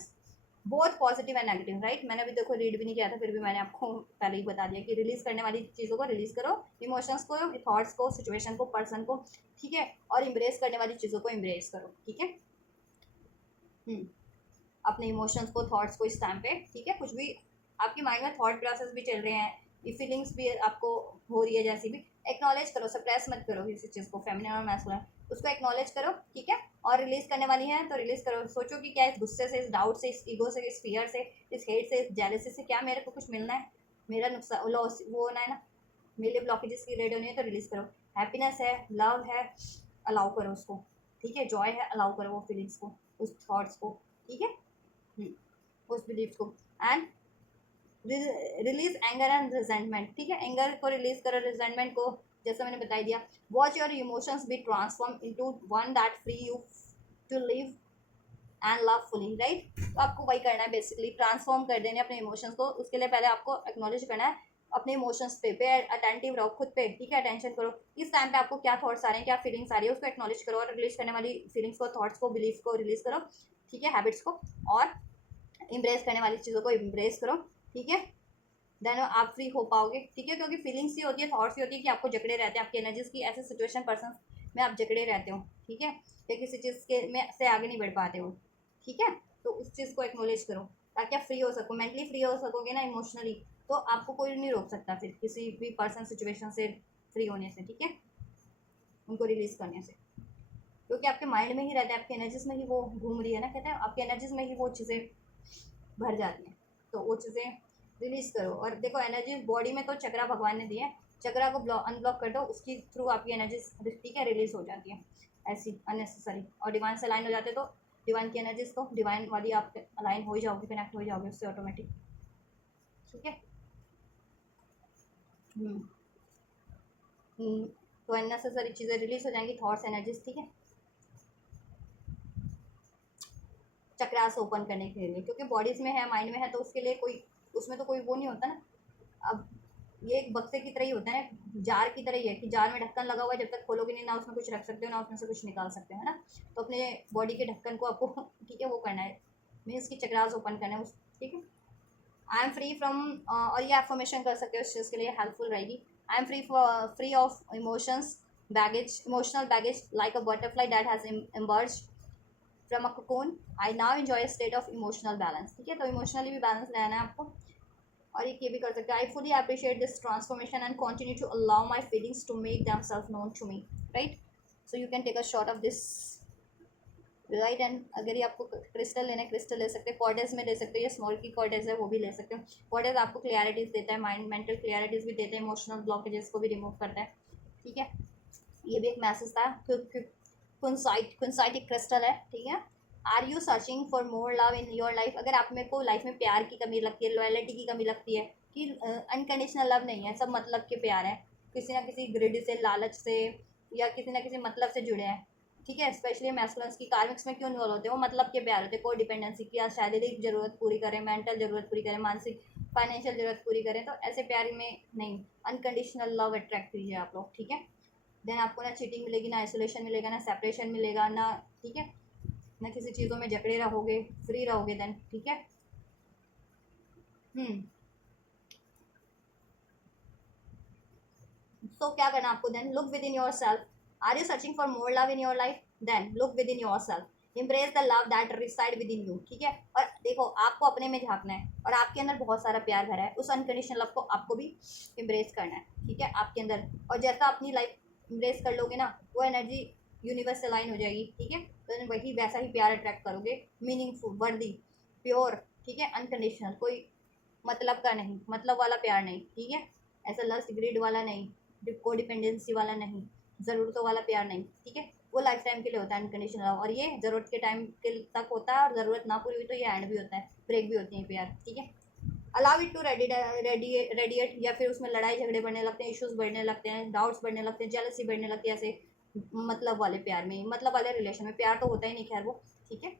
बहुत पॉजिटिव एंड नेगेटिव, राइट। मैंने अभी देखो रीड भी नहीं किया था, फिर भी मैंने आपको पहले ही बता दिया कि रिलीज करने वाली चीज़ों को रिलीज करो, इमोशंस को, थॉट्स को, सिचुएशन को, पर्सन को, ठीक है। और इम्ब्रेस करने वाली चीज़ों को इम्ब्रेस करो, ठीक है। अपने इमोशंस को, थॉट्स को इस टाइम पे, ठीक है। कुछ भी आपके माइंड में थॉट प्रोसेस भी चल रहे हैं, ये फीलिंग्स भी आपको हो रही है जैसी भी, एक्नॉलेज करो, सप्रेस मत करो किसी चीज़ को, फेमिनिन और मैस्कुलिन, उसको एक्नॉलेज करो, ठीक है। और रिलीज करने वाली है तो रिलीज करो, सोचो कि क्या इस गुस्से से, इस डाउट से, इस ईगो से, इस फियर से, इस हेट से, इस जेलसी से क्या मेरे को कुछ मिलना है, मेरा नुकसान लॉस वो होना है ना, मेरे ब्लॉकेजेस की रेड होनी है तो रिलीज करो। हैप्पीनेस है, लव है, अलाउ करो उसको, ठीक है। जॉय है, अलाउ करो वो फीलिंग्स को, उस थॉट्स को, ठीक है, उस बिलीफ को। And release anger and resentment, ठीक है, एंगर को रिलीज करो, रिजेंटमेंट को जैसा मैंने बता दिया। Watch your emotions be transform into one that free you to live and love fully, right. तो आपको वही करना है बेसिकली, ट्रांसफॉर्म कर देने अपने इमोशंस को। उसके लिए पहले आपको एक्नॉलेज करना है अपने इमोशंस पे अटेंटिव रहो खुद पे, ठीक है, अटेंशन करो इस टाइम पे आपको क्या थॉट्स आ रहे हैं, क्या फीलिंग्स आ रही है, उसको एक्नॉलेज करो, और रिलीज करने वाली फीलिंग्स को, थॉट्स को, बिलीफ को रिलीज करो। ठीक है, हैबिट्स को, और इम्प्रेस करने वाली चीज़ों को इम्प्रेस करो, ठीक है, देन आप फ्री हो पाओगे, ठीक है। क्योंकि फीलिंग्स ही होती है, थॉट्स ही होती है कि आपको जकड़े रहते हैं, आपकी एनर्जीज की ऐसे सिचुएशन पर्सन में आप जकड़े रहते हो, ठीक है, या किसी चीज़ के में से आगे नहीं बढ़ पाते हो, ठीक है। तो उस चीज़ को एक्नोलेज करो ताकि आप फ्री हो सको, मेंटली फ्री हो सकोगे ना, इमोशनली, तो आपको कोई नहीं रोक सकता फिर किसी भी पर्सन सिचुएशन से फ्री होने से, ठीक है, उनको रिलीज करने से, क्योंकि आपके माइंड में ही रहता है, आपकी एनर्जीज में ही वो घूम रही है ना, कहते हैं आपकी एनर्जीज में ही वो चीज़ें भर जाती हैं, तो वो चीज़ें रिलीज करो। और देखो एनर्जी बॉडी में तो चक्रा भगवान ने दिए हैं, चक्रा को अनब्लॉक कर दो, उसकी थ्रू आपकी एनर्जी, ठीक है, रिलीज हो जाती है ऐसी अननेसेसरी, और डिवाइन से अलाइन हो जाते तो डिवाइन की एनर्जीज तो डिवाइन वाली आप अलाइन हो ही जाओगे, कनेक्ट हो जाओगे उससे ऑटोमेटिक, ठीक है। हम्म तो अननेसेसरी चीज़ें रिलीज हो जाएंगी, थॉट्स, एनर्जीज, ठीक है, चक्रास ओपन करने के लिए, क्योंकि बॉडीज में है, माइंड में है, तो उसके लिए कोई, उसमें तो कोई वो नहीं होता ना। अब ये एक बक्से की तरह ही होता है ना, जार की तरह ही है कि जार में ढक्कन लगा हुआ है, जब तक खोलोगे नहीं ना उसमें कुछ रख सकते हो ना उसमें से कुछ निकाल सकते हो, है ना। तो अपने बॉडी के ढक्कन को आपको ठीक है वो करना है, मीन्स की चक्रास ओपन करना है उस, ठीक है। आई एम फ्री फ्रॉम, और ये एफर्मेशन कर सकते हो, इस चीज़ के लिए हेल्पफुल रहेगी। I am free of emotions baggage, emotional baggage like a butterfly that has emerged from a cocoon. I now enjoy a state of emotional balance, ठीक है। तो इमोशनली भी बैलेंस रहना है आपको, और एक ये भी कर सकते हैं, I fully appreciate this transformation and continue to allow my feelings to make them self known to me, right. So you can take a shot of this, right. And अगर ये आपको क्रिस्टल लेना है, क्रिस्टल ले सकते हैं, cordage में ले सकते हो, या स्मॉल की कॉर्डेज है वो भी ले सकते हो। कॉर्डेज आपको क्लियरिटीज देता है, माइंड मेंटल क्लियरिटीज भी देता है, इमोशनल ब्लॉकेजेस को भी रिमूव करता है, ठीक है। ये भी एक मैसेज था, कुंसाइट एक क्रिस्टल है, ठीक है। Are you searching for more love in your life, अगर आप मेरे को लाइफ में प्यार की कमी लगती है, लॉयलिटी की कमी लगती है, कि अनकंडीशनल लव नहीं है, सब मतलब के प्यार है, किसी ना किसी ग्रिड से, लालच से, या किसी ना किसी मतलब से जुड़े हैं, ठीक है। स्पेशली मैस्कुलिन्स की कार्मिक्स में क्यों इन्वॉल्व होते हैं, वो मतलब के प्यार होते हैं, कोई डिपेंडेंसी की, या शारीरिक जरूरत पूरी करें, मेंटल जरूरत पूरी करें, मानसिक फाइनेंशियल जरूरत पूरी करें, तो ऐसे प्यार में नहीं, अनकंडीशनल लव अट्रैक्ट कीजिए आप लोग, ठीक है। देन आपको ना चीटिंग मिलेगी, ना आइसोलेशन मिलेगा, ना सेपरेशन मिलेगा, ना, ठीक है, ना किसी चीज़ों में जकड़े रहोगे, फ्री रहोगे देन, ठीक है। हम्म सो क्या करना आपको, then look with in your self, are you searching for more love in your life, then look with in your self, impress the love that reside with in you, ठीक है। और देखो आपको अपने में झांकना है, और आपके अंदर बहुत सारा प्यार भरा है, उस अनकंडीशनल लव को आपको भी इम्प्रेस करना है, ठीक है, आपके अंदर। और जैसा अपनी लाइफ इम्प्रेस कर लोगे ना, वो एनर्जी यूनिवर्स से लाइन हो जाएगी, ठीक है। तो वही वैसा ही प्यार अट्रैक्ट करोगे, मीनिंगफुल, वर्दी, प्योर, ठीक है, अनकंडीशनल, कोई मतलब का नहीं, मतलब वाला प्यार नहीं, ठीक है, ऐसा लस्ट ग्रीड वाला नहीं, को डिपेंडेंसी वाला नहीं, ज़रूरतों वाला प्यार नहीं, ठीक है। वो लाइफ टाइम के लिए होता है अनकंडीशनल लव, और ये ज़रूरत के टाइम के तक होता है, और ज़रूरत ना पूरी हुई तो ये एंड भी होता है, ब्रेक भी होती है प्यार, ठीक है। अलाउ इट टू रेडिएट, या फिर उसमें लड़ाई झगड़े बढ़ने लगते हैं, इश्यूज बढ़ने लगते हैं, डाउट्स बढ़ने लगते हैं, जेलसी बढ़ने लगती है, ऐसे मतलब वाले प्यार में, मतलब वाले रिलेशन में, प्यार तो होता ही नहीं खैर वो, ठीक है।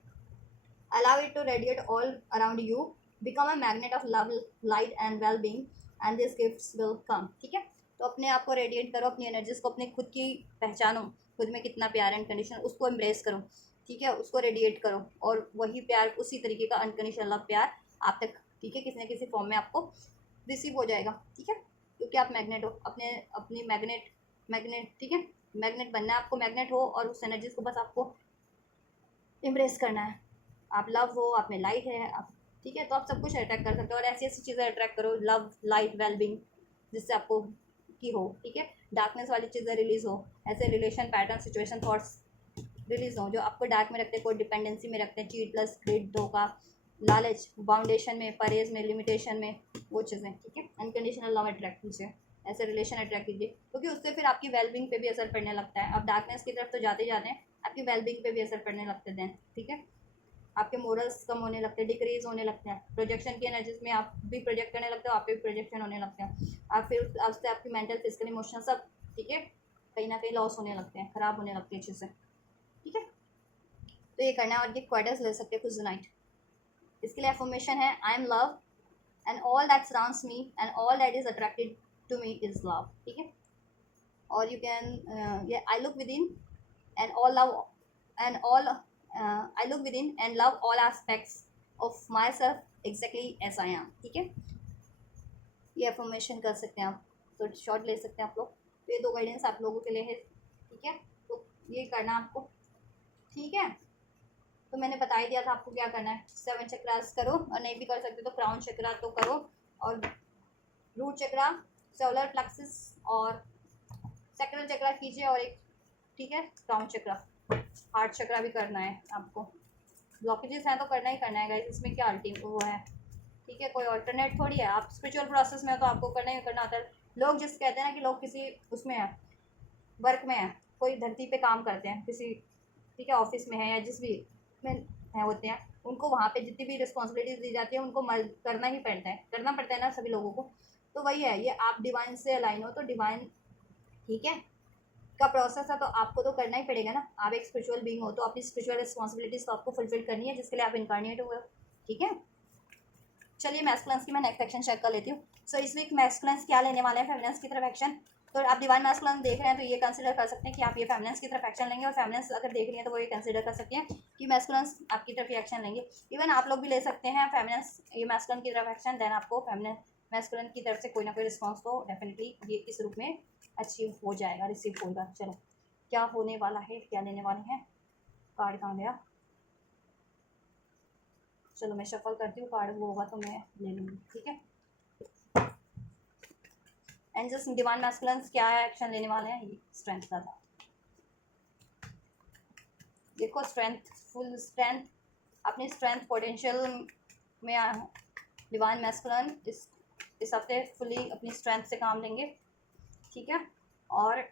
Allow it to radiate all around you. Become a magnet of love, light and well-being, and these gifts will come. ठीक है। तो अपने आप को रेडिएट करो, अपनी एनर्जीज को, अपने खुद की पहचानो, खुद में कितना प्यार है अनकंडीशनल, उसको एम्ब्रेस करो, ठीक है, उसको रेडिएट करो, और वही प्यार, उसी तरीके का अनकंडीशनल लव प्यार आप तक, ठीक है, किसी न किसी फॉर्म में आपको रिसीव हो जाएगा, ठीक है। क्योंकि आप मैग्नेट हो, अपने अपनी मैग्नेट, ठीक है, मैग्नेट बनना है आपको, मैग्नेट हो, और उस एनर्जीज को बस आपको इम्प्रेस करना है। आप लव हो, आप में लाइट है, आप, ठीक है, तो आप सब कुछ अट्रैक्ट कर सकते हो, और ऐसी ऐसी चीज़ें अट्रैक्ट करो, लव, लाइट, वेलबिंग, जिससे आपको की हो, ठीक है, डार्कनेस वाली चीज़ें रिलीज हो, ऐसे relation pattern, situation, thoughts release हो जो आपको डार्क में रखते हैं, कोई डिपेंडेंसी में रखते हैं, चीट प्लस ग्रिड, धोखा, लालच, बाउंडेशन में, परहेज में, लिमिटेशन में, वो चीज़ें, ठीक है। अनकंडीशनल लव अट्रैक्ट कीजिए, ऐसे रिलेशन अट्रैक्ट कीजिए, क्योंकि उससे फिर आपकी वेलबिंग पे भी असर पड़ने लगता है। अब डार्कनेस की तरफ तो जाते ही जाते हैं, आपकी वेलबिंग पे भी असर पड़ने लगते हैं, ठीक है। आपके मोरल्स कम होने लगते हैं, डिक्रीज होने लगते हैं, प्रोजेक्शन की एनर्जीज में आप भी प्रोजेक्ट करने लगते हो, आप पे भी प्रोजेक्शन होने लगते हैं, आप फिर आपसे आपकी मेंटल, फिजिकल, इमोशनल सब, ठीक है, कहीं ना कहीं लॉस होने लगते हैं, खराब होने लगती है चीज़ें, ठीक है। तो ये करना है, और ये क्वार्टर्स ले सकते हो कुछ नाइट। इसके लिए एफर्मेशन है, I am love and all that surrounds me and all that is attracted to me is love, ठीक है। और you can, I look with in and all love and all I look with in and love all aspects of my self exactly as I am. ठीक है, ये affirmation कर सकते हैं आप, तो शॉर्ट ले सकते हैं आप लोग। तो ये 2 गाइडेंस आप लोगों के लिए है। ठीक है, तो ये करना आपको। ठीक है, तो मैंने बता ही दिया था आपको क्या करना है। 7 चक्रास करो, और नहीं भी कर सकते तो क्राउन चक्रा तो करो, और रूट चक्रा, सोलर प्लेक्सिस और सेक्रल चक्रा कीजिए, और एक ठीक है क्राउन चक्रा, हार्ट चक्रा भी करना है आपको। ब्लॉकेजेस हैं तो करना ही करना है गाइस, इसमें क्या अल्टीमेट वो है। ठीक है, कोई ऑल्टरनेट थोड़ी है। आप स्पिरिचुअल प्रोसेस में हो तो आपको करना ही करना होता है। लोग जिस कहते हैं ना कि लोग किसी उसमें है, वर्क में है, कोई धरती पे काम करते हैं किसी, ठीक है, ऑफिस में है या जिस भी में है होते हैं, उनको वहाँ पे जितनी भी रिस्पॉन्सिबिलिटीज दी जाती है उनको करना ही करना पड़ता है ना सभी लोगों को। तो वही है, ये आप डिवाइन से अलाइन हो तो डिवाइन, ठीक है, का प्रोसेस है, तो आपको तो करना ही पड़ेगा ना। आप एक स्पिरिचुअल बीइंग हो तो अपनी स्पिरिचुअल रिस्पॉन्सिबिलिटीज तो आपको फुलफिल करनी है, जिसके लिए आप इनकारनेट हुए हो। ठीक है, चलिए मैस्कुलेंस की मैं नेक्स्ट एक्शन चेक कर लेती हूँ। सो इस वीक मैस्कुलेंस क्या लेने वाले हैं फेमिनेंस की तरफ एक्शन। तो आप डिवाइन मैस्कुलेंस देख रहे हैं तो ये कंसिडर कर सकते हैं कि आप ये फेमिनेंस की तरफ एक्शन लेंगे, और फेमिनेंस अगर देख रही है तो वो ये कंसिडर कर सकते हैं कि मैस्कुलेंस आपकी तरफ ये एक्शन लेंगे। इवन आप लोग भी ले सकते हैं फेमिनेंस ये मैस्कुलेन की तरफ एक्शन, देन आपको फेमिनेन मैस्कुलेन की तरफ से कोई ना कोई रिस्पॉन्स तो डेफिनेटली ये इस रूप में अचीव हो जाएगा, रिसीव होगा। चलो क्या होने वाला है, क्या लेने वाले हैं। कार्ड कहाँ गया, चलो मैं शफल करती हूँ, कार्ड वो होगा तो मैं ले लूँगी। ठीक है, एंजल्स डिवाइन मैस्कुलेंस क्या एक्शन लेने वाले हैं, ये स्ट्रेंथ का था। देखो स्ट्रेंथ, फुल स्ट्रेंथ, अपनी स्ट्रेंथ पोटेंशियल में डिवाइन मैस्कुलेन इस हफ्ते फुली अपनी स्ट्रेंथ से काम लेंगे। ठीक है, और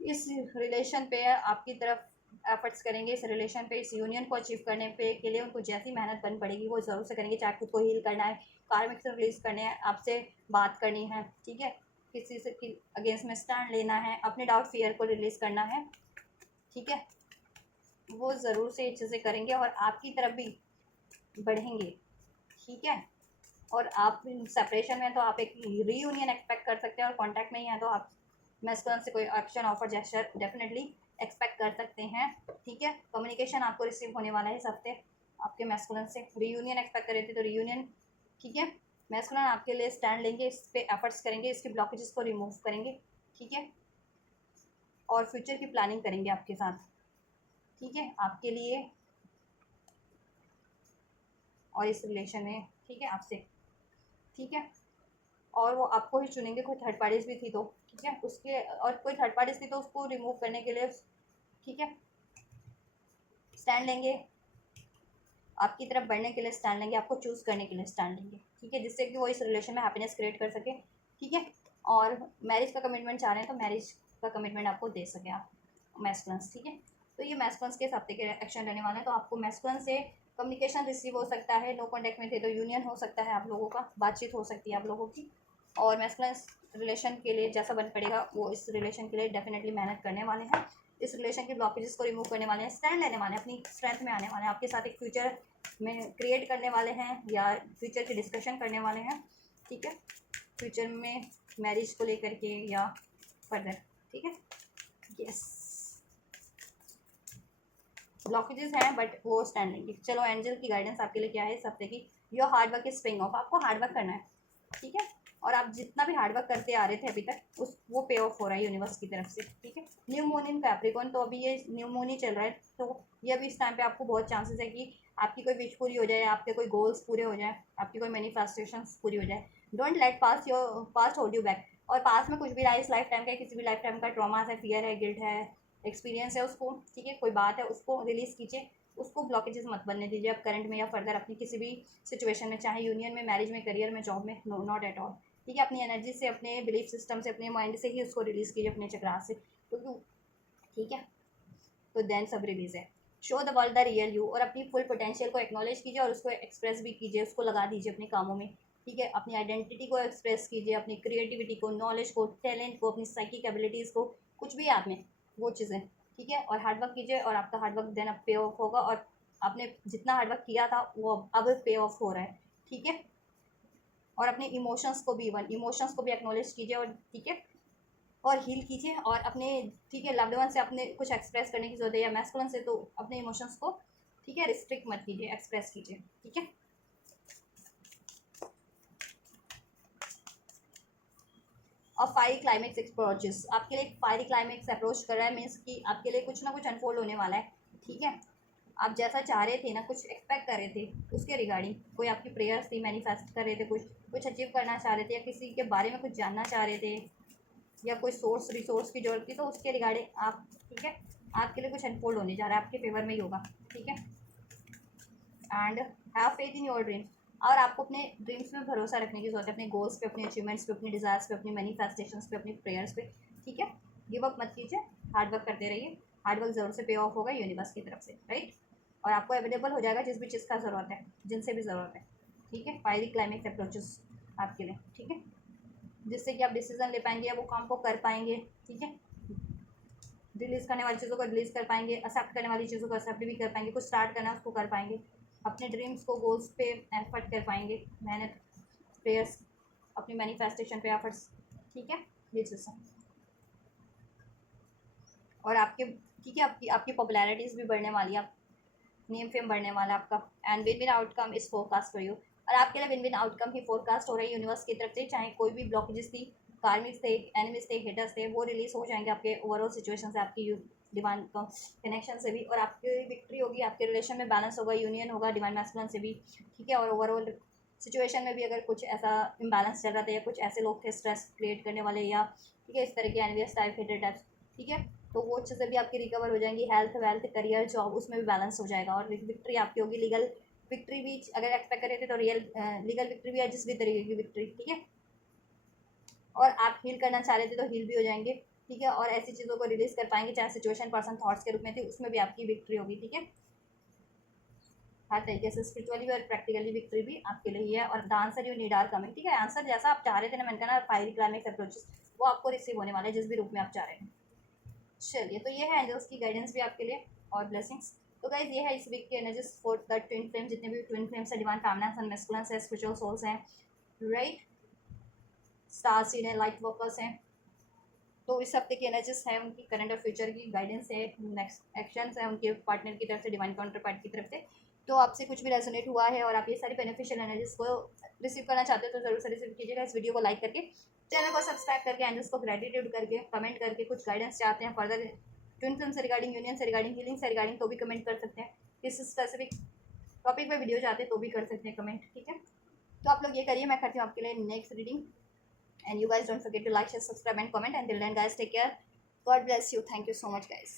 इस रिलेशन पे आपकी तरफ एफर्ट्स करेंगे, इस रिलेशन पे, इस यूनियन को अचीव करने पे के लिए उनको जैसी मेहनत करनी पड़ेगी वो ज़रूर से करेंगे। चाहे खुद को हील करना है, कार्मिक से रिलीज करने हैं, आपसे बात करनी है, ठीक है, किसी से अगेंस्ट में स्टैंड लेना है, अपने डाउट फियर को रिलीज करना है। ठीक है, वो ज़रूर से ये चीज़ें करेंगे और आपकी तरफ भी बढ़ेंगे। ठीक है, और आप सेपरेशन में तो आप एक रीयूनियन एक्सपेक्ट कर सकते हैं, और कांटेक्ट में ही है तो आप मैस्कुलिन से कोई action offer gesture definitely expect कर सकते हैं। ठीक है, कम्युनिकेशन आपको रिसीव होने वाला है इस हफ्ते आपके मैस्कुलिन से। रीयूनियन एक्सपेक्ट कर रहे थे तो रीयूनियन। ठीक है, मैस्कुलिन आपके लिए स्टैंड लेंगे, इस पर एफर्ट्स करेंगे, इसके ब्लॉकेजेस को रिमूव करेंगे। ठीक है, और फ्यूचर की प्लानिंग करेंगे आपके साथ। ठीक है, आपके लिए और इस रिलेशन में, ठीक है, आपसे। ठीक है, और वो आपको ही चुनेंगे, कोई थर्ड पार्टीज भी थी तो, ठीक है, उसके और कोई थर्ड पार्टीज थी तो उसको रिमूव करने के लिए, ठीक है, स्टैंड लेंगे, आपकी तरफ बढ़ने के लिए स्टैंड लेंगे, आपको चूज़ करने के लिए स्टैंड लेंगे। ठीक है, जिससे कि वो इस रिलेशन में हैप्पीनेस क्रिएट कर सके। ठीक है, और मैरिज का कमिटमेंट चाह रहे हैं तो मैरिज का कमिटमेंट आपको दे सके आप मैस्कुलेंस। ठीक है, तो ये मैस्कुलेंस के हफ्ते के एक्शन रहने वाले हैं। तो आपको मैस्कुलेंस से कम्युनिकेशन रिसीव हो सकता है, नो कॉन्टैक्ट में थे तो यूनियन हो सकता है आप लोगों का, बातचीत हो सकती है आप लोगों की, और मैस्कुलेंस रिलेशन के लिए जैसा बन पड़ेगा वो इस रिलेशन के लिए डेफिनेटली मेहनत करने वाले हैं, इस रिलेशन के ब्लॉकेजेस को रिमूव करने वाले हैं, स्टैंड लेने वाले हैं, अपनी स्ट्रेंथ में आने वाले हैं, आपके साथ एक फ्यूचर में क्रिएट करने वाले हैं या फ्यूचर की डिस्कशन करने वाले हैं। ठीक है, फ्यूचर में मैरिज को लेकर के या फर्दर। ठीक है, यस, ब्लॉकेजेस हैं बट वो स्टैंड लेंगे। चलो एंजल की गाइडेंस आपके लिए क्या है इस हफ्ते की। Your hard work is paying off, आपको हार्ड वर्क करना है। ठीक है, और आप जितना भी हार्ड वर्क करते आ रहे थे अभी तक उस वो पे ऑफ हो रहा है यूनिवर्स की तरफ से। ठीक है, न्यू मून इन कैप्रिकॉर्न, तो अभी ये न्यू मून ही चल रहा है, तो ये अभी इस टाइम पे आपको बहुत चांसेस है कि आपकी कोई विश पूरी हो जाए, आपके कोई गोल्स पूरे हो जाए, आपकी कोई मैनिफेस्टेशन पूरी हो जाए। Don't let past hold you back, और पास में कुछ भी रहा इस लाइफ टाइम का, किसी भी लाइफ टाइम का ट्रॉमा है, फियर है, गिल्ट है, एक्सपीरियंस है उसको, ठीक है, कोई बात है उसको रिलीज़ कीजिए, उसको ब्लॉकेजेस मत बनने दीजिए अब करंट में या फर्दर अपनी किसी भी सिचुएशन में, चाहे यूनियन में, मैरिज में, करियर में, जॉब में, नो नॉट एट ऑल। ठीक है, अपनी एनर्जी से, अपने बिलीफ सिस्टम से, अपने माइंड से ही उसको रिलीज़ कीजिए, अपने चक्रास से, क्योंकि ठीक है, तो देन सब रिलीज है। Show the world the real you, और अपनी फुल पोटेंशियल को एक्नॉलेज कीजिए और उसको एक्सप्रेस भी कीजिए, उसको लगा दीजिए अपने कामों में। ठीक है, अपनी आइडेंटिटी को एक्सप्रेस कीजिए, अपनी क्रिएटिविटी को, नॉलेज को, टैलेंट को, अपनी साइकिक एबिलिटीज़ को, कुछ भी आप में वो चीज़ें। ठीक है, और हार्डवर्क कीजिए और आपका हार्डवर्क देन अब पे ऑफ होगा, और आपने जितना हार्डवर्क किया था वो अब पे ऑफ हो रहा है। ठीक है, और अपने इमोशंस को भी एक्नॉलेज कीजिए, और ठीक है, और हील कीजिए और अपने, ठीक है, लव्ड वन से अपने कुछ एक्सप्रेस करने की जरूरत है या मैस्कुलिन से, तो अपने इमोशंस को, ठीक है, रिस्ट्रिक्ट मत कीजिए, एक्सप्रेस कीजिए, ठीक है। और फायरी क्लाइमेक्स अप्रोचेस, आपके लिए फायरी क्लाइमेक्स अप्रोच कर रहा है, मीन्स कि आपके लिए कुछ ना कुछ अनफोल्ड होने वाला है, ठीक है। आप जैसा चाह रहे थे ना, कुछ एक्सपेक्ट कर रहे थे उसके रिगार्डिंग, कोई आपकी प्रेयर्स थी, मैनिफेस्ट कर रहे थे, कुछ कुछ अचीव करना चाह रहे थे, या किसी के बारे में कुछ जानना चाह रहे थे, या कोई सोर्स रिसोर्स की जरूरत थी, तो उसके रिगार्डिंग आप, ठीक है, आपके लिए कुछ अनफोल्ड होने जा रहा है, आपके फेवर में ही होगा, ठीक है। And have faith in your dream, और आपको अपने ड्रीम्स में भरोसा रखने की जरूरत है, अपने गोल्स पे, अपने अचीवमेंट्स पे, अपने डिज़ायर्स पे, अपनी मैनिफेस्टेशंस पे, अपनी प्रेयर्स पे, ठीक है। गिव अप मत कीजिए, हार्ड वर्क करते रहिए, हार्ड वर्क ज़रूर से पे ऑफ होगा यूनिवर्स की तरफ से, राइट। और आपको अवेलेबल हो जाएगा जिस भी चीज़ का ज़रूरत है, जिनसे भी ज़रूरत है, ठीक है। फायरी क्लाइमेक्स अप्रोचेस आपके लिए, ठीक है, जिससे कि आप डिसीजन ले पाएंगे या वो काम को कर पाएंगे, ठीक है। रिलीज़ करने वाली चीज़ों को रिलीज़ कर पाएंगे, एक्सेप्ट करने वाली चीज़ों को एक्सेप्ट भी कर पाएंगे, कुछ स्टार्ट करना है उसको कर पाएंगे, अपने ड्रीम्स को, गोल्स पे एफर्ट कर पाएंगे, मेहनत, प्रेयर्स, अपनी मैनिफेस्टेशन पे एफर्ट्स, ठीक है, ये चीज़ें। और आपके, ठीक है, आपकी आपकी पॉपुलैरिटीज़ भी बढ़ने वाली है, नेम फेम बढ़ने वाला है आपका, and win win outcome is forecast for you, और आपके लिए विन विन आउटकम ही फोरकास्ट हो रही है यूनिवर्स की तरफ से, चाहे कोई भी ब्लॉकेजेस थी, कार्मिक्स थे, एनिमीज थे, हेटर्स थे, वो रिलीज हो जाएंगे आपके ओवरऑल सिचुएशन से, आपकी डिवाइन कनेक्शन से भी, और आपकी विक्ट्री होगी, आपके रिलेशन में बैलेंस होगा, यूनियन होगा डिवाइन मैस्कुलिन से भी, ठीक है। और ओवरऑल सिचुएशन में भी अगर कुछ ऐसा इम्बैलेंस चल रहा था, या कुछ ऐसे लोग थे स्ट्रेस क्रिएट करने वाले, या ठीक है, इस तरह के एनवियस टाइप, हेटर टाइप्स, ठीक है, तो वो चीज़ें भी आपकी रिकवर हो जाएंगी, हेल्थ वेल्थ करियर जॉब, उसमें भी बैलेंस हो जाएगा, और विक्ट्री आपकी होगी, लीगल विक्ट्री भी अगर एक्सपेक्ट कर रहे थे तो रियल लीगल विक्ट्री भी है, जिस भी तरीके की विक्ट्री, ठीक है। और आप हील करना चाह रहे थे तो हील भी हो जाएंगे, ठीक है, और ऐसी चीज़ों को रिलीज कर पाएंगे, चाहे सिचुएशन पर्सन थॉट्स के रूप में थी, उसमें भी आपकी विक्ट्री होगी, ठीक है। हर तरीके से स्पिरिचुअली भी और प्रैक्टिकली विक्ट्री भी आपके लिए ही है, और the answer you need are coming, ठीक है, आंसर जैसा आप चाह रहे थे ना, मैंने कहा ना, फायरी क्लाइमेक्स अप्रोचेस, वो आपको रिसीव होने वाले हैं जिस भी रूप में आप चाह रहे हैं। चलिए, तो ये है एंजल्स की गाइडेंस भी आपके लिए, और ब्लेसिंग्स। तो गाइज ये है इस वीक के energies for the twin flame, जितने भी ट्विन फ्लेम्स है, डिवाइन फैमिलीज एंड मैस्कुलिन्स है, स्पिरिचुअल सोल्स हैं, राइट, स्टार सीड है, लाइट वर्कर्स हैं। तो इस हफ्ते की एनर्जीज है, उनकी करंट और फ्यूचर की गाइडेंस है, नेक्स्ट एक्शंस है उनके पार्टनर की तरफ से, डिवाइन काउंटर पार्ट की तरफ से। तो आपसे कुछ भी रेजोनेट हुआ है और आप ये सारी बेनिफिशियल एनर्जीज को रिसीव करना चाहते हो, तो जरूर से रिसीव कीजिएगा। इस वीडियो को लाइक करके, चैनल को सब्सक्राइब करके, एंजल्स को ग्रेटिट्यूड करके, कमेंट करके, कुछ गाइडेंस चाहते हैं फर्दर ट्विन फिल्म से रिगार्डिंग, यूनियन से रिगार्डिंग, हीलिंग से रिगार्डिंग, तो भी कमेंट कर सकते हैं। किस स्पेसिफिक टॉपिक पे वीडियो चाहते हैं तो भी कर सकते हैं कमेंट, ठीक है। तो आप लोग ये करिए, मैं करती हूँ आपके लिए next reading, and you guys don't forget to like, share, subscribe and comment. Until then guys, take care, god bless you, thank you so much guys.